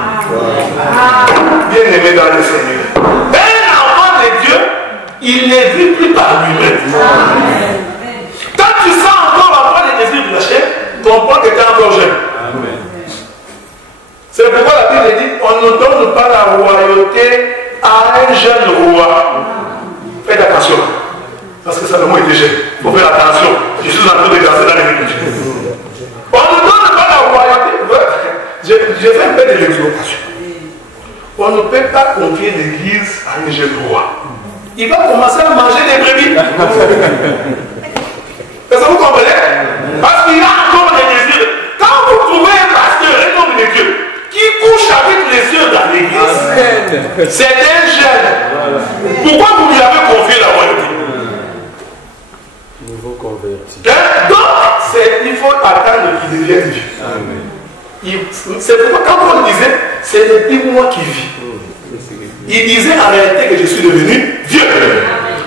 Bien aimé dans le Seigneur. Un enfant de Dieu, il ne vit plus par lui-même. Quand tu sens encore avoir les désirs de la chair, comprends que tu es encore jeune. C'est pourquoi la Bible dit, on ne donne pas la royauté à un jeune roi. Faites attention. Parce que Salomon était jeune. Il faut faire attention. Je suis en train de danser dans l'écriture. pas confier l'église à un jeune roi. Il va commencer à manger des brebis. Est-ce que vous comprenez? Parce qu'il a encore des désirs. Quand vous trouvez un pasteur, un homme de Dieu, qui couche avec les yeux dans l'église, c'est un jeune. Pourquoi vous lui avez confié la royauté? Nouveau converti. Donc, il faut attendre qu'il devienne vieux. C'est pourquoi quand Paul disait, c'est depuis moi qui vis. Il disait en réalité que je suis devenu vieux.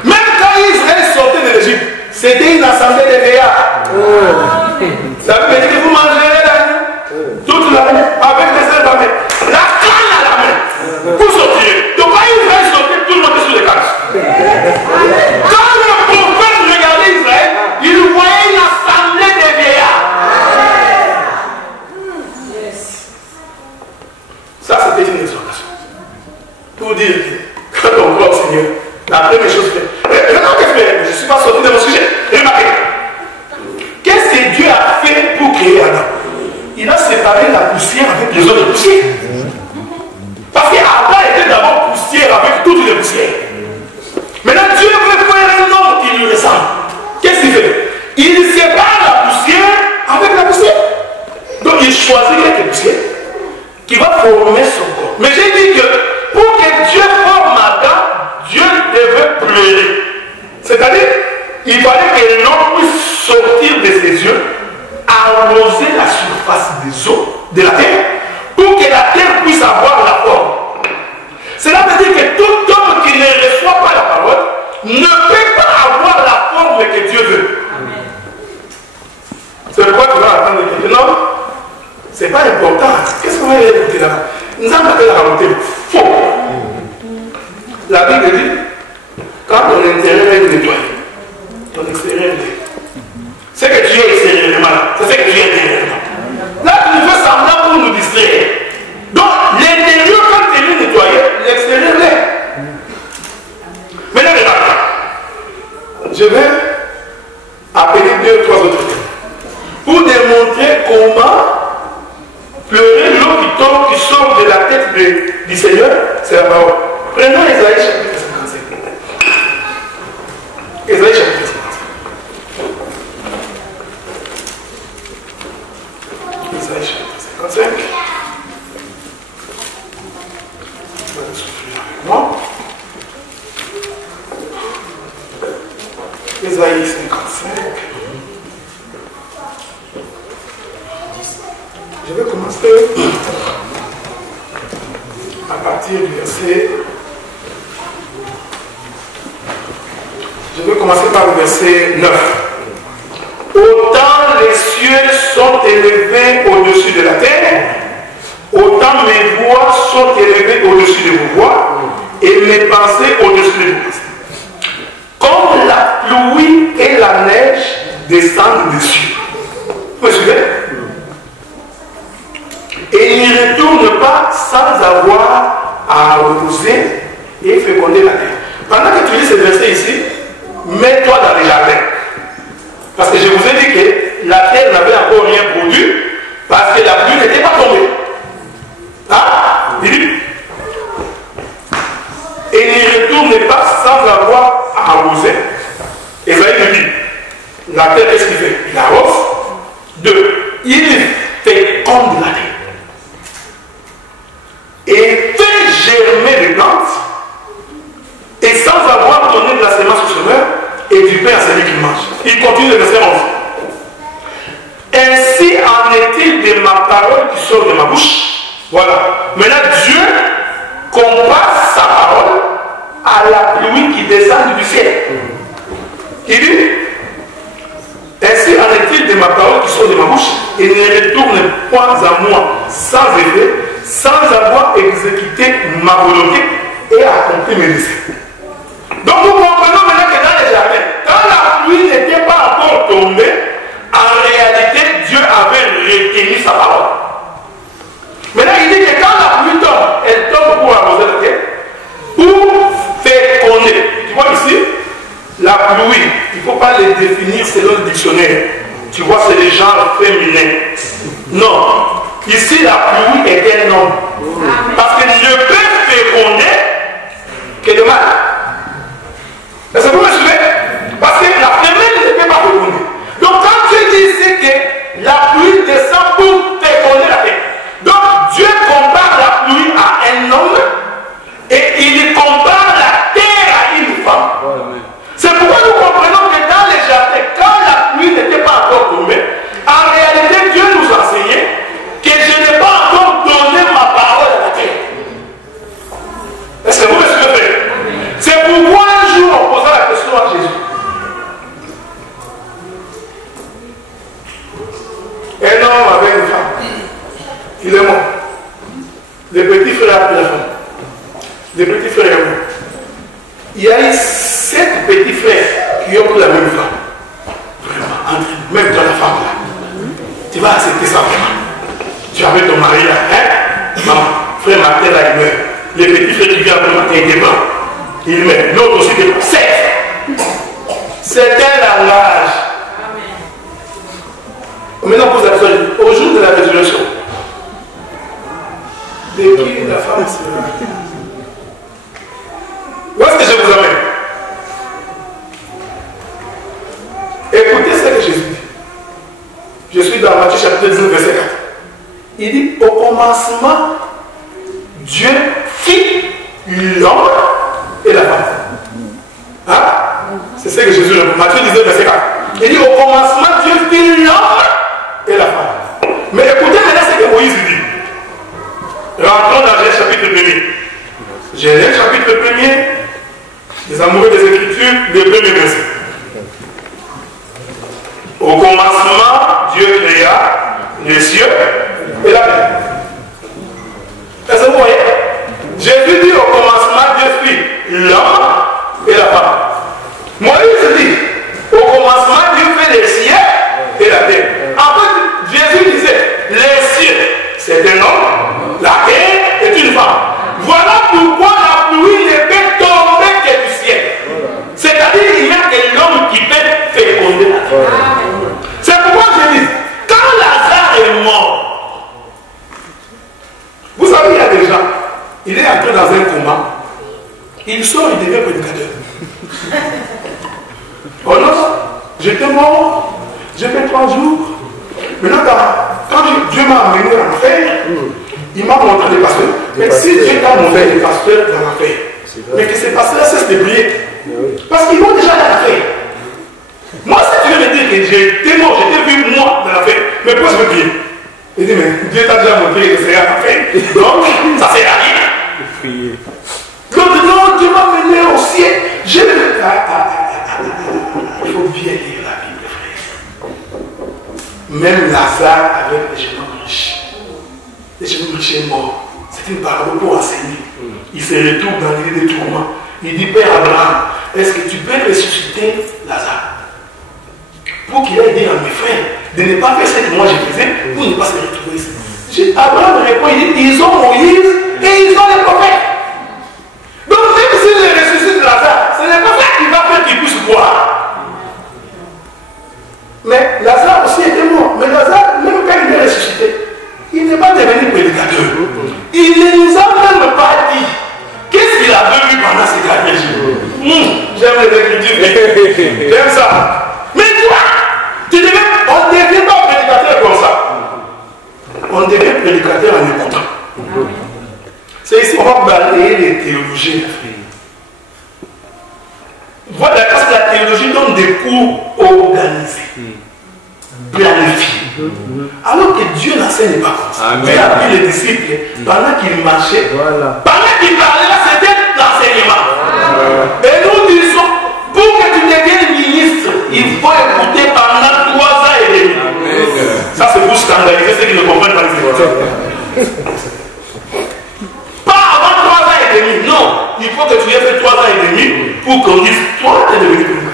Même quand Israël sortait de l'Égypte, c'était une assemblée de vieillards. Ça veut dire que vous mangerez l'année, toute l'année, avec les ailes à la main, la canne à la main, pour sortir. Donc quand Israël sortait, tout le monde était sur les cannes. Quand le prophète regardait Israël, il voyait une assemblée de vieillards. Ça, c'était une exhortation. Pour dire que quand on voit au Seigneur, la première chose fait. Maintenant, qu'est-ce que je ne suis pas sorti de mon sujet. Remarquez. Qu'est-ce que Dieu a fait pour créer Adam? Il a séparé la poussière avec les autres poussières. Parce qu'Adam était d'abord poussière avec toutes les poussières. Maintenant, Dieu veut faire un homme qui lui ressemble. Qu'est-ce qu'il fait? Il sépare la poussière avec la poussière. Donc, il choisit quelques poussières qui va former son corps. Mais j'ai dit que pour que Dieu forme Adam, Dieu devait pleurer. C'est-à-dire, il fallait que l'homme puisse sortir de ses yeux, arroser la surface des eaux de la terre, pour que la terre puisse avoir la forme. Cela veut dire que tout homme qui ne reçoit pas la parole ne peut pas avoir la forme que Dieu veut. C'est pourquoi tu vas attendre quelqu'un. Non, c'est pas important. Qu'est-ce qu'on va écouter là-bas? Nous avons appelé la volonté faux. La Bible dit, quand ton intérieur est nettoyé, ton extérieur est. C'est que tu es extérieurement là. C'est ce que tu es intérieurement. Là, tu nous fais semblant pour nous distraire. Donc, l'intérieur, quand tu es nettoyé, l'extérieur l'est. Maintenant, regarde. Je vais appeler 2 ou 3 autres thèmes pour démontrer comment pleurer l'eau qui tombe, qui sort de la tête du Seigneur, c'est la parole. Prenons Esaïe chapitre 55. Esaïe chapitre 55. Esaïe chapitre 55. Vous allez souffrir avec moi. Esaïe 55. Je vais commencer à partir du verset. Je vais commencer par le verset 9. Autant les cieux sont élevés au-dessus de la terre, autant mes voix sont élevées au-dessus de vos voix, et mes pensées au-dessus de vos pensées. Comme la pluie et la neige descendent des cieux. Vous me suivez? Et il n'y retourne pas sans avoir à arroser et féconder la terre. Pendant que tu lis ce verset ici, mets-toi dans les jardins. Parce que je vous ai dit que la terre n'avait encore rien produit parce que la pluie n'était pas tombée. Ah, il dit. Et il n'y retourne pas sans avoir à arroser. Esaïe nous dit, la terre, qu'est-ce qu'il fait? Il arrose. 2, il féconde la terre. Et fait germer des plantes, et sans avoir donné de la semence au semeur, et du pain à celui qui mange. Il continue le verset 11. Ainsi en est-il de ma parole qui sort de ma bouche. Voilà. Maintenant, Dieu compare sa parole à la pluie qui descend du ciel. Il dit, ainsi en est-il de ma parole qui sort de ma bouche, et ne retourne point à moi sans effet, sans avoir exécuté ma volonté et accompli mes desseins. Donc nous comprenons maintenant que dans les jardins, quand la pluie n'était pas encore tombée, en réalité Dieu avait retenu sa parole. Maintenant il dit que quand la pluie tombe, elle tombe pour arroser la terre, pour féconder. Tu vois ici, la pluie, il ne faut pas les définir selon le dictionnaire. Tu vois, c'est des genres féminins. Non. Ici, la pluie est un homme. Parce que ne peut fécondé que de mal. Est-ce que vous me suivez? Parce que la femelle ne peut pas féconder. Donc quand Dieu dit c'est que la pluie descend pour féconder la terre. Donc Dieu compare la pluie à un homme et il compare la terre à une femme. C'est pourquoi nous comprenons que dans les jardins, quand la pluie n'était pas encore tombée, en réalité Dieu nous enseignait que je n'ai pas encore donné ma parole à la terre. Est-ce que vous me suivez? C'est pourquoi un jour on posa la question à Jésus. Un homme avec une femme, il est mort. Les petits frères a pris la femme. Les petits frères est mort. Il y a eu 7 petits frères qui ont pris la même femme. Vraiment, même dans la femme là. Tu vas accepter ça vraiment. Tu avais ton mari là, hein? Maman, frère Martin là, il meurt. Les petits frères qui viennent après matin, ils démarrent. Il meurt. L'autre aussi démarre. 7. C'est un langage. Maintenant, pose la question. Au jour de la résurrection, de qui la femme sera? Où est-ce que je vous amène? Écoutez ce que Jésus dit. Je suis dans Matthieu chapitre 19, verset 4. Il dit, au commencement, Dieu fit l'homme et la femme. Hein? C'est ce que Jésus répond. Matthieu 19, verset 4. Il dit, au commencement, Dieu fit l'homme et la femme. Mais écoutez maintenant ce que Moïse dit. Rentrons dans Genèse chapitre 1er. Genèse chapitre 1er, les amoureux des Écritures, le premier verset. Au commencement, Dieu créa les cieux et la terre. Est-ce que vous voyez? Jésus dit au commencement, Dieu fit l'homme et la femme. Moïse dit, au commencement, Dieu fait les cieux et la terre. En fait, Jésus disait, les cieux, c'est un homme, la terre est une femme. Voilà pourquoi la pluie ne peut tomber que du ciel. C'est-à-dire qu'il n'y a que l'homme qui peut féconder la terre. C'est pourquoi je dis, quand Lazare est mort, vous savez, il y a des gens, il est entré dans un combat, il sort, il devient prédicateur. Oh non, j'étais mort, j'ai fait 3 jours. Maintenant, quand Dieu m'a amené en enfer, il m'a montré les pasteurs. Mais si Dieu t'a montré les pasteurs dans l'enfer, mais que ces pasteurs cessent de prier, parce qu'ils vont déjà dans l'enfer. Moi, si tu veux me dire que j'étais mort, j'étais vu moi dans l'enfer, mais pourquoi je veux prier? Il dit, mais Dieu t'a déjà montré que c'est en enfer, donc ça sert à rien. L'autre, non, Dieu m'a mené au ciel. Il faut bien lire la Bible, frère. Même Lazare avec les genoux riches. Les genoux riches est mort. C'est une parole pour enseigner. Il se retrouve dans l'idée des tourments. Il dit, Père Abraham, est-ce que tu peux ressusciter Lazare? Pour qu'il aille dire à mes frères de ne pas faire ce que moi je faisais, pour ne pas se retrouver ici. Abraham répond, il dit, ils ont Moïse et ils ont les prophètes. Donc même si je ressuscite Lazare, ce n'est pas ça qui va faire qu'il puisse boire. Mais Lazare aussi était mort. Mais Lazare, même quand il est ressuscité, il n'est pas devenu prédicateur. Il ne nous a même pas dit qu'est-ce qu'il avait vu pendant ces derniers jours. J'aime les Écritures. J'aime ça. Mais toi, on ne devient pas prédicateur comme ça. On devient prédicateur en écoutant. C'est ici qu'on va balayer les théologiens. Voilà, parce que la théologie donne des cours organisés, planifiés. Alors que Dieu n'enseigne pas comme ça. Dieu a pris les disciples pendant qu'ils marchaient. Pendant qu'ils parlaient, là, c'était l'enseignement. Et nous disons, pour que tu deviennes ministre, il faut écouter pendant 3 ans et demi. Ça, c'est pour scandaliser ceux qui ne comprennent pas les Écritures. Pas avant 3 ans et demi, non. Il faut que tu aies fait 3 ans et demi pour qu'on dise, toi, tu es devenu prédicateur.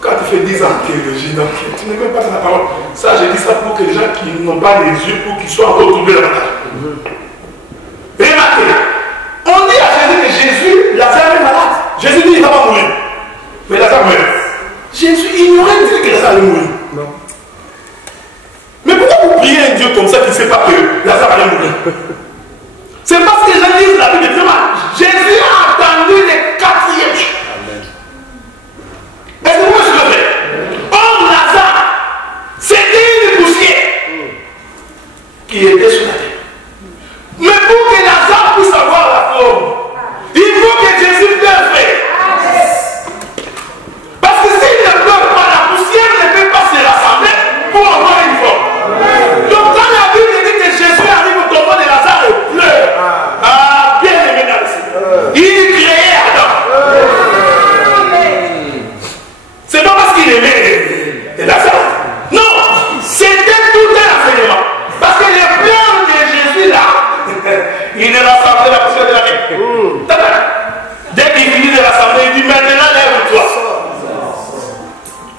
Quand tu fais 10 ans de théologie, donc tu ne même pas la parole. Ça, je dis ça pour que les gens qui n'ont pas les yeux, pour qu'ils soient encore troublés davantage. Remarquez, on dit à Jésus que Jésus, Lazare est malade. Jésus dit qu'il ne va pas mourir. Mais Lazare meurt. Jésus ignorait dit que Lazare allait mourir. Non. Mais pourquoi vous priez un Dieu comme ça qui ne sait pas que Lazare allait mourir? C'est parce que les gens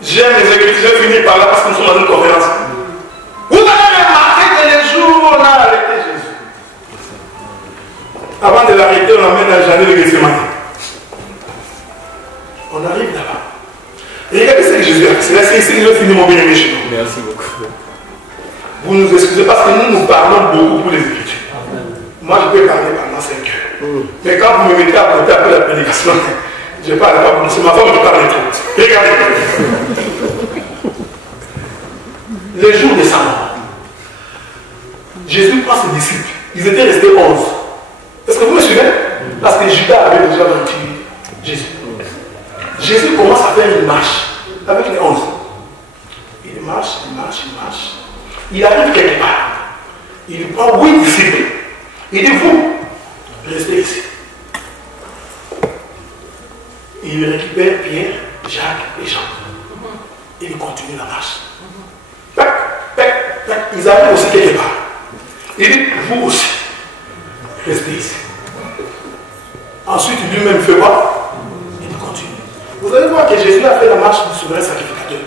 J'aime les écritures, je finis par là parce que nous sommes dans une conférence. Vous avez remarqué que les jours où on a arrêté Jésus, avant de l'arrêter, on l'emmène à Jardin de Gethsémani. On arrive là-bas. Regardez ce que Jésus a fait. C'est ici que je finis mon bien-aimé chez nous. Merci beaucoup. Vous nous excusez parce que nous parlons beaucoup pour les écritures. Moi, je peux parler pendant 5 heures. Mais quand vous me mettez à côté après la prédication, je parle pas beaucoup. C'est ma femme qui parle trop. Regardez. Les jours de sa mort, Jésus prend ses disciples. Ils étaient restés 11. Est-ce que vous me suivez? Parce que Judas avait déjà vaincu Jésus. Jésus commence à faire une marche avec les 11. Il marche, il marche, il marche. Il arrive quelque part. Il prend 8 disciples. Il dit, vous, restez ici. Il récupère Pierre, Jacques et Jean. Il continue la marche. Tac, tac, tac. Ils arrivent aussi quelque part. Il dit, vous aussi, restez ici. Ensuite, lui-même fait quoi? Il continue. Vous allez voir que Jésus a fait la marche du souverain sacrificateur.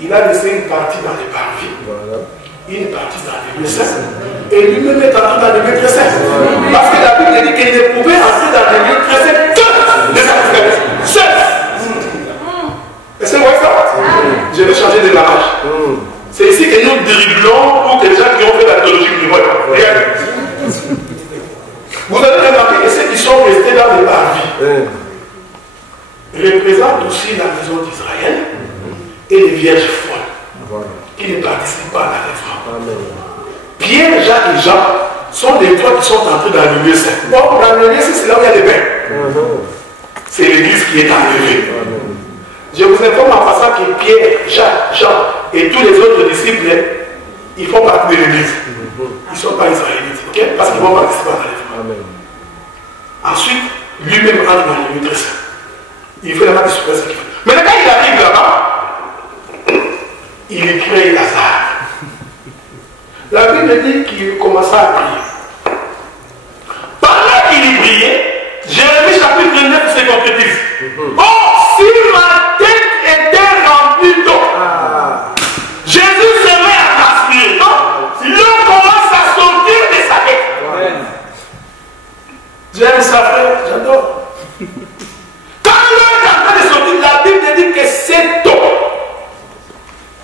Il a laissé une partie dans les parvis, une partie dans les lieux saints, et lui-même est entré dans les lieux très saints. Parce que la Bible dit qu'il ne pouvait entrer dans les lieux très saints que les sacrificateurs. Seuls. Est-ce que vous voyez ça? Je vais changer de langage. C'est ici que nous dribblons pour que les gens qui ont fait la théologie du voient. Regardez. Vous allez remarquer que ceux qui sont restés dans les parvis représentent aussi la maison d'Israël et les vierges folles qui ne participent pas à l'enlèvement. Pierre, Jacques et Jean sont des trois qui sont entrés dans le lieu saint. Bon, dans le lieu saint, c'est là où il y a les bains. C'est l'église qui est enlevée. Je vous informe en passant que Pierre, Jacques, Jean et tous les autres disciples, ils font partie de l'église. Ils ne sont pas israélites, ok? Parce qu'ils vont participer à l'enlèvement. Ensuite, lui-même entre dans le lieu très saint. Il fait la marche du super sacrifice. Mais quand il arrive là-bas, il crée Lazare. La Bible dit qu'il commença à prier. Pendant qu'il priait, Jérémie chapitre 9 se concrétise. Oh, si ma tête était remplie d'eau, Jésus se met à transpirer. L'eau commence à sortir de sa tête. J'aime ça, frère, j'adore. Quand l'eau est en train de sortir, la Bible dit que cette eau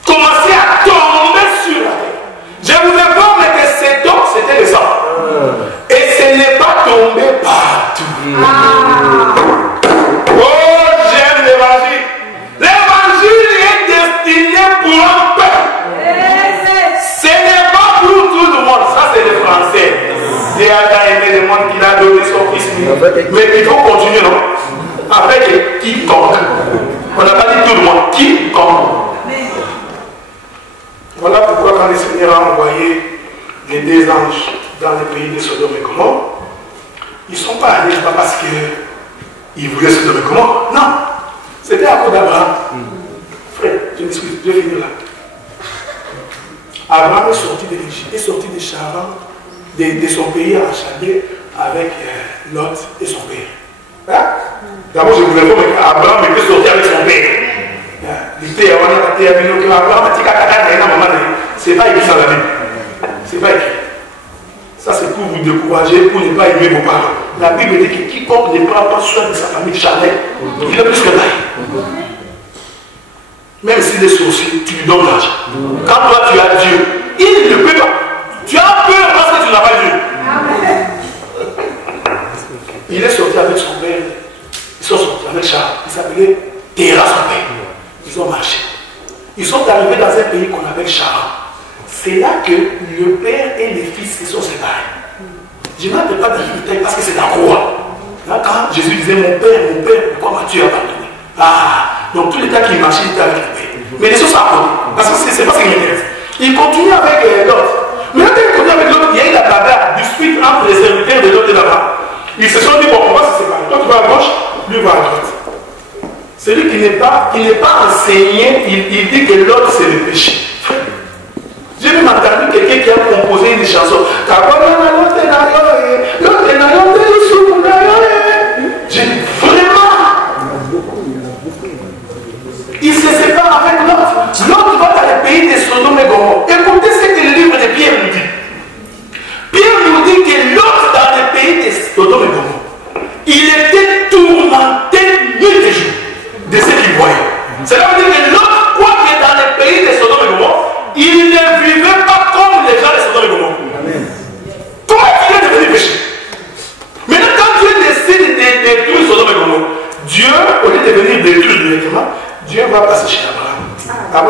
commençait à tomber sur la tête. Je vous informe que cette eau, c'était le sang. Et ce n'est pas tombé partout. Oh, j'aime l'évangile. L'évangile est destiné pour un peuple. Ce n'est pas pour tout le monde. Ça, c'est le français. Dieu a aimé le monde qu'il a donné son fils. Mais il faut continuer, non? Avec quiconque. On n'a pas dit tout le monde. Quiconque. Voilà pourquoi quand le Seigneur a envoyé les 2 anges dans le pays de Sodome et Gomorrhe, ils ne sont pas allés pas parce qu'ils voulaient Sodome et Gomorrhe. Non. C'était à cause d'Abraham. Frère, je m'excuse, je vais finir là. Abraham est sorti de l'Égypte, est sorti de Charan, de son pays en Chaldée avec Lot et son père. Hein? D'abord, je vous informe qu'Abraham était sorti avec son père. C'est pas écrit dans la Bible. C'est pas écrit. Ça, c'est pour vous décourager, pour ne pas aimer vos parents. La Bible dit que quiconque ne prend pas soin de sa famille charnelle, il est plus que taille. Même s'il est sorcier, tu lui donnes l'argent. Quand toi tu as Dieu, il ne peut pas. Tu as peur parce que tu n'as pas Dieu. Il est sorti avec son père. Ils sont sortis avec Charles. Il s'appelait Terra, son père. Ils ont marché. Ils sont arrivés dans un pays qu'on appelle Charan. C'est là que le père et les fils se sont séparés. Je ne m'appelle pas dans le détail parce que c'est la croix. Là, quand Jésus disait mon père, pourquoi m'as-tu abandonné? Ah, donc tous les temps qu'il marchait, il était avec le père. Mais les choses sont à côté. Parce que c'est pas ce qui m'intéresse. Il continue avec l'autre. Mais quand il continue avec l'autre, il y a eu la bagarre, dispute entre les serviteurs de l'autre et là-bas. Ils se sont dit, bon, on va se séparer. Toi, tu vas à gauche, lui va à droite. Celui qui n'est pas enseigné, il dit que l'autre c'est le péché. J'ai même entendu quelqu'un qui a composé une chanson. J'ai dit vraiment. Il se sépare avec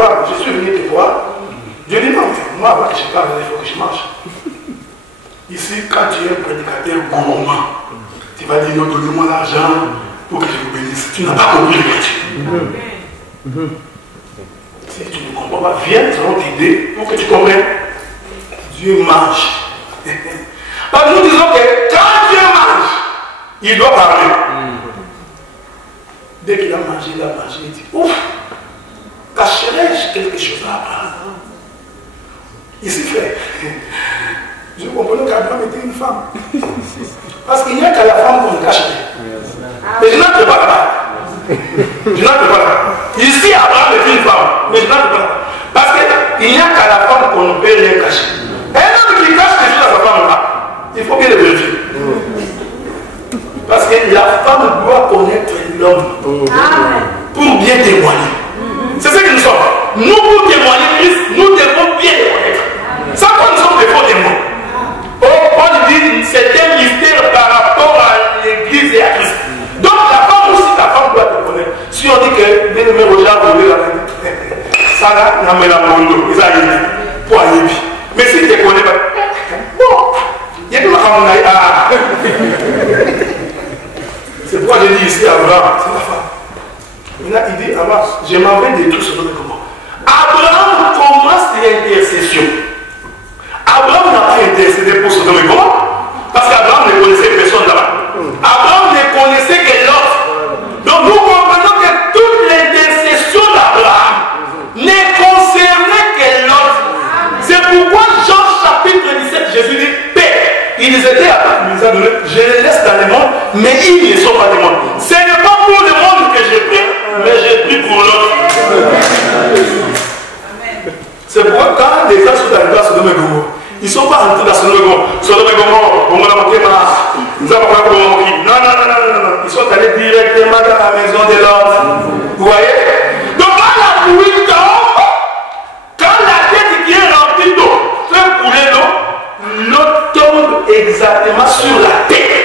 Abraham, je suis venu te voir. Dieu dit non, moi avant que je parle, il faut que je mange. Ici, quand tu es un prédicateur gourmand, tu vas dire non, donnez-moi l'argent pour que je vous bénisse. Tu n'as pas compris l'écriture. Si tu ne comprends pas, viens, nous allons t'aider pour que tu comprennes. Dieu mange. Parce que nous disons que quand Dieu mange, il doit parler. Dès qu'il a mangé, il dit ouf, cacherai-je quelque chose à Abraham? Ici, frère, je comprenais qu'Abraham était une femme. Parce qu'il n'y a qu'à la femme qu'on cache. Mais je n'entre pas là. Je n'entre pas là. Ici, Abraham est une femme, mais je n'entre pas là. Parce qu'il n'y a qu'à la femme qu'on ne peut rien cacher. Un homme qui cache quelque chose à sa femme là, il faut bien le vérifier. Parce que la femme doit connaître l'homme pour bien témoigner. C'est ce que nous sommes. Nous, pour témoigner Christ, nous devons bien le connaître. Ça, quand nous sommes des faux témoins. Paul dit c'est un mystère par rapport à l'église et à Christ. Donc la femme aussi, la femme doit te connaître. Si on dit que les numéros de gens volés, ça là, n'a pas la mondo, ils arrivent pour aller. Mais si tu ne connais pas, bon, il y a que ma femme. C'est pourquoi je dis ici Abraham, c'est la femme. Maintenant il dit Abraham, je m'en vais détruire ce nom. Abraham commence l'intercession. Abraham n'a pas intercédé pour Sodome et Gomorrhe, parce qu'Abraham ne connaissait personne là-bas. Abraham ne connaissait que l'autre. Donc nous comprenons que toute l'intercession d'Abraham ne concernait que l'autre. C'est pourquoi Jean chapitre 17, Jésus dit paix. Ils étaient à part, il nous a donné, je les laisse dans le monde, mais ils ne sont pas du monde. Ce n'est pas pour le monde que j'ai pris, mais j'ai pris pour l'autre. C'est pourquoi quand les gens sont arrivés à Sodome et Gomorrhe, ils ne sont pas entrés dans Sodome et Gomorrhe. Sodome et Gomorrhe, on a manqué nous avons pas compris. Non. Ils sont allés directement dans la maison de l'homme. Vous voyez? Donc quand la pluie tombe, quand la tête qui est remplie d'eau fait couler l'eau tombe exactement sur la terre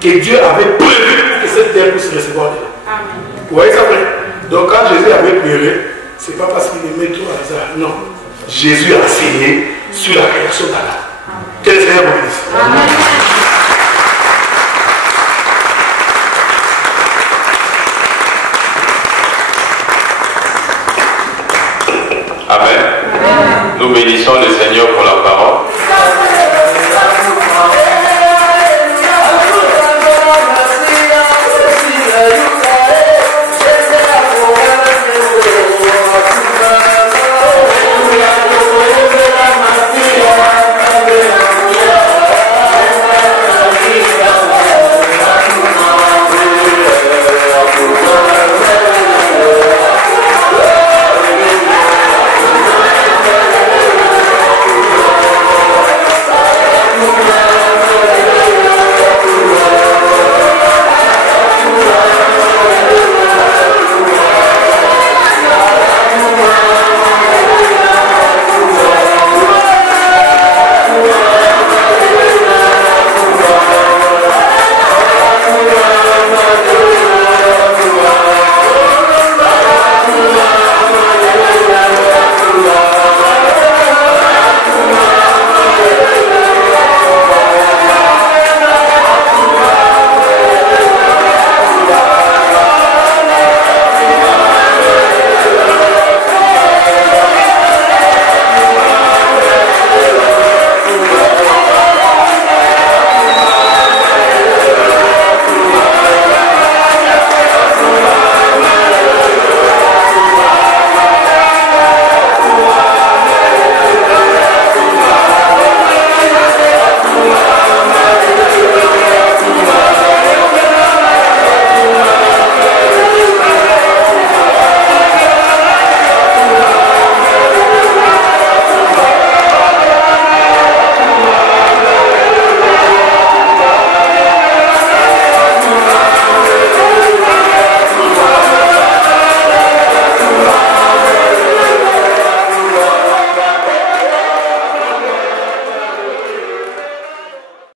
que Dieu avait prévu pour que cette terre puisse recevoir de l'eau. Vous voyez ça? Donc quand Jésus avait pleuré, ce n'est pas parce qu'il aimait trop à ça. Non. Jésus a enseigné sur la création d'Adam. Que le Seigneur vous bénisse. Amen. Nous bénissons le Seigneur pour la parole.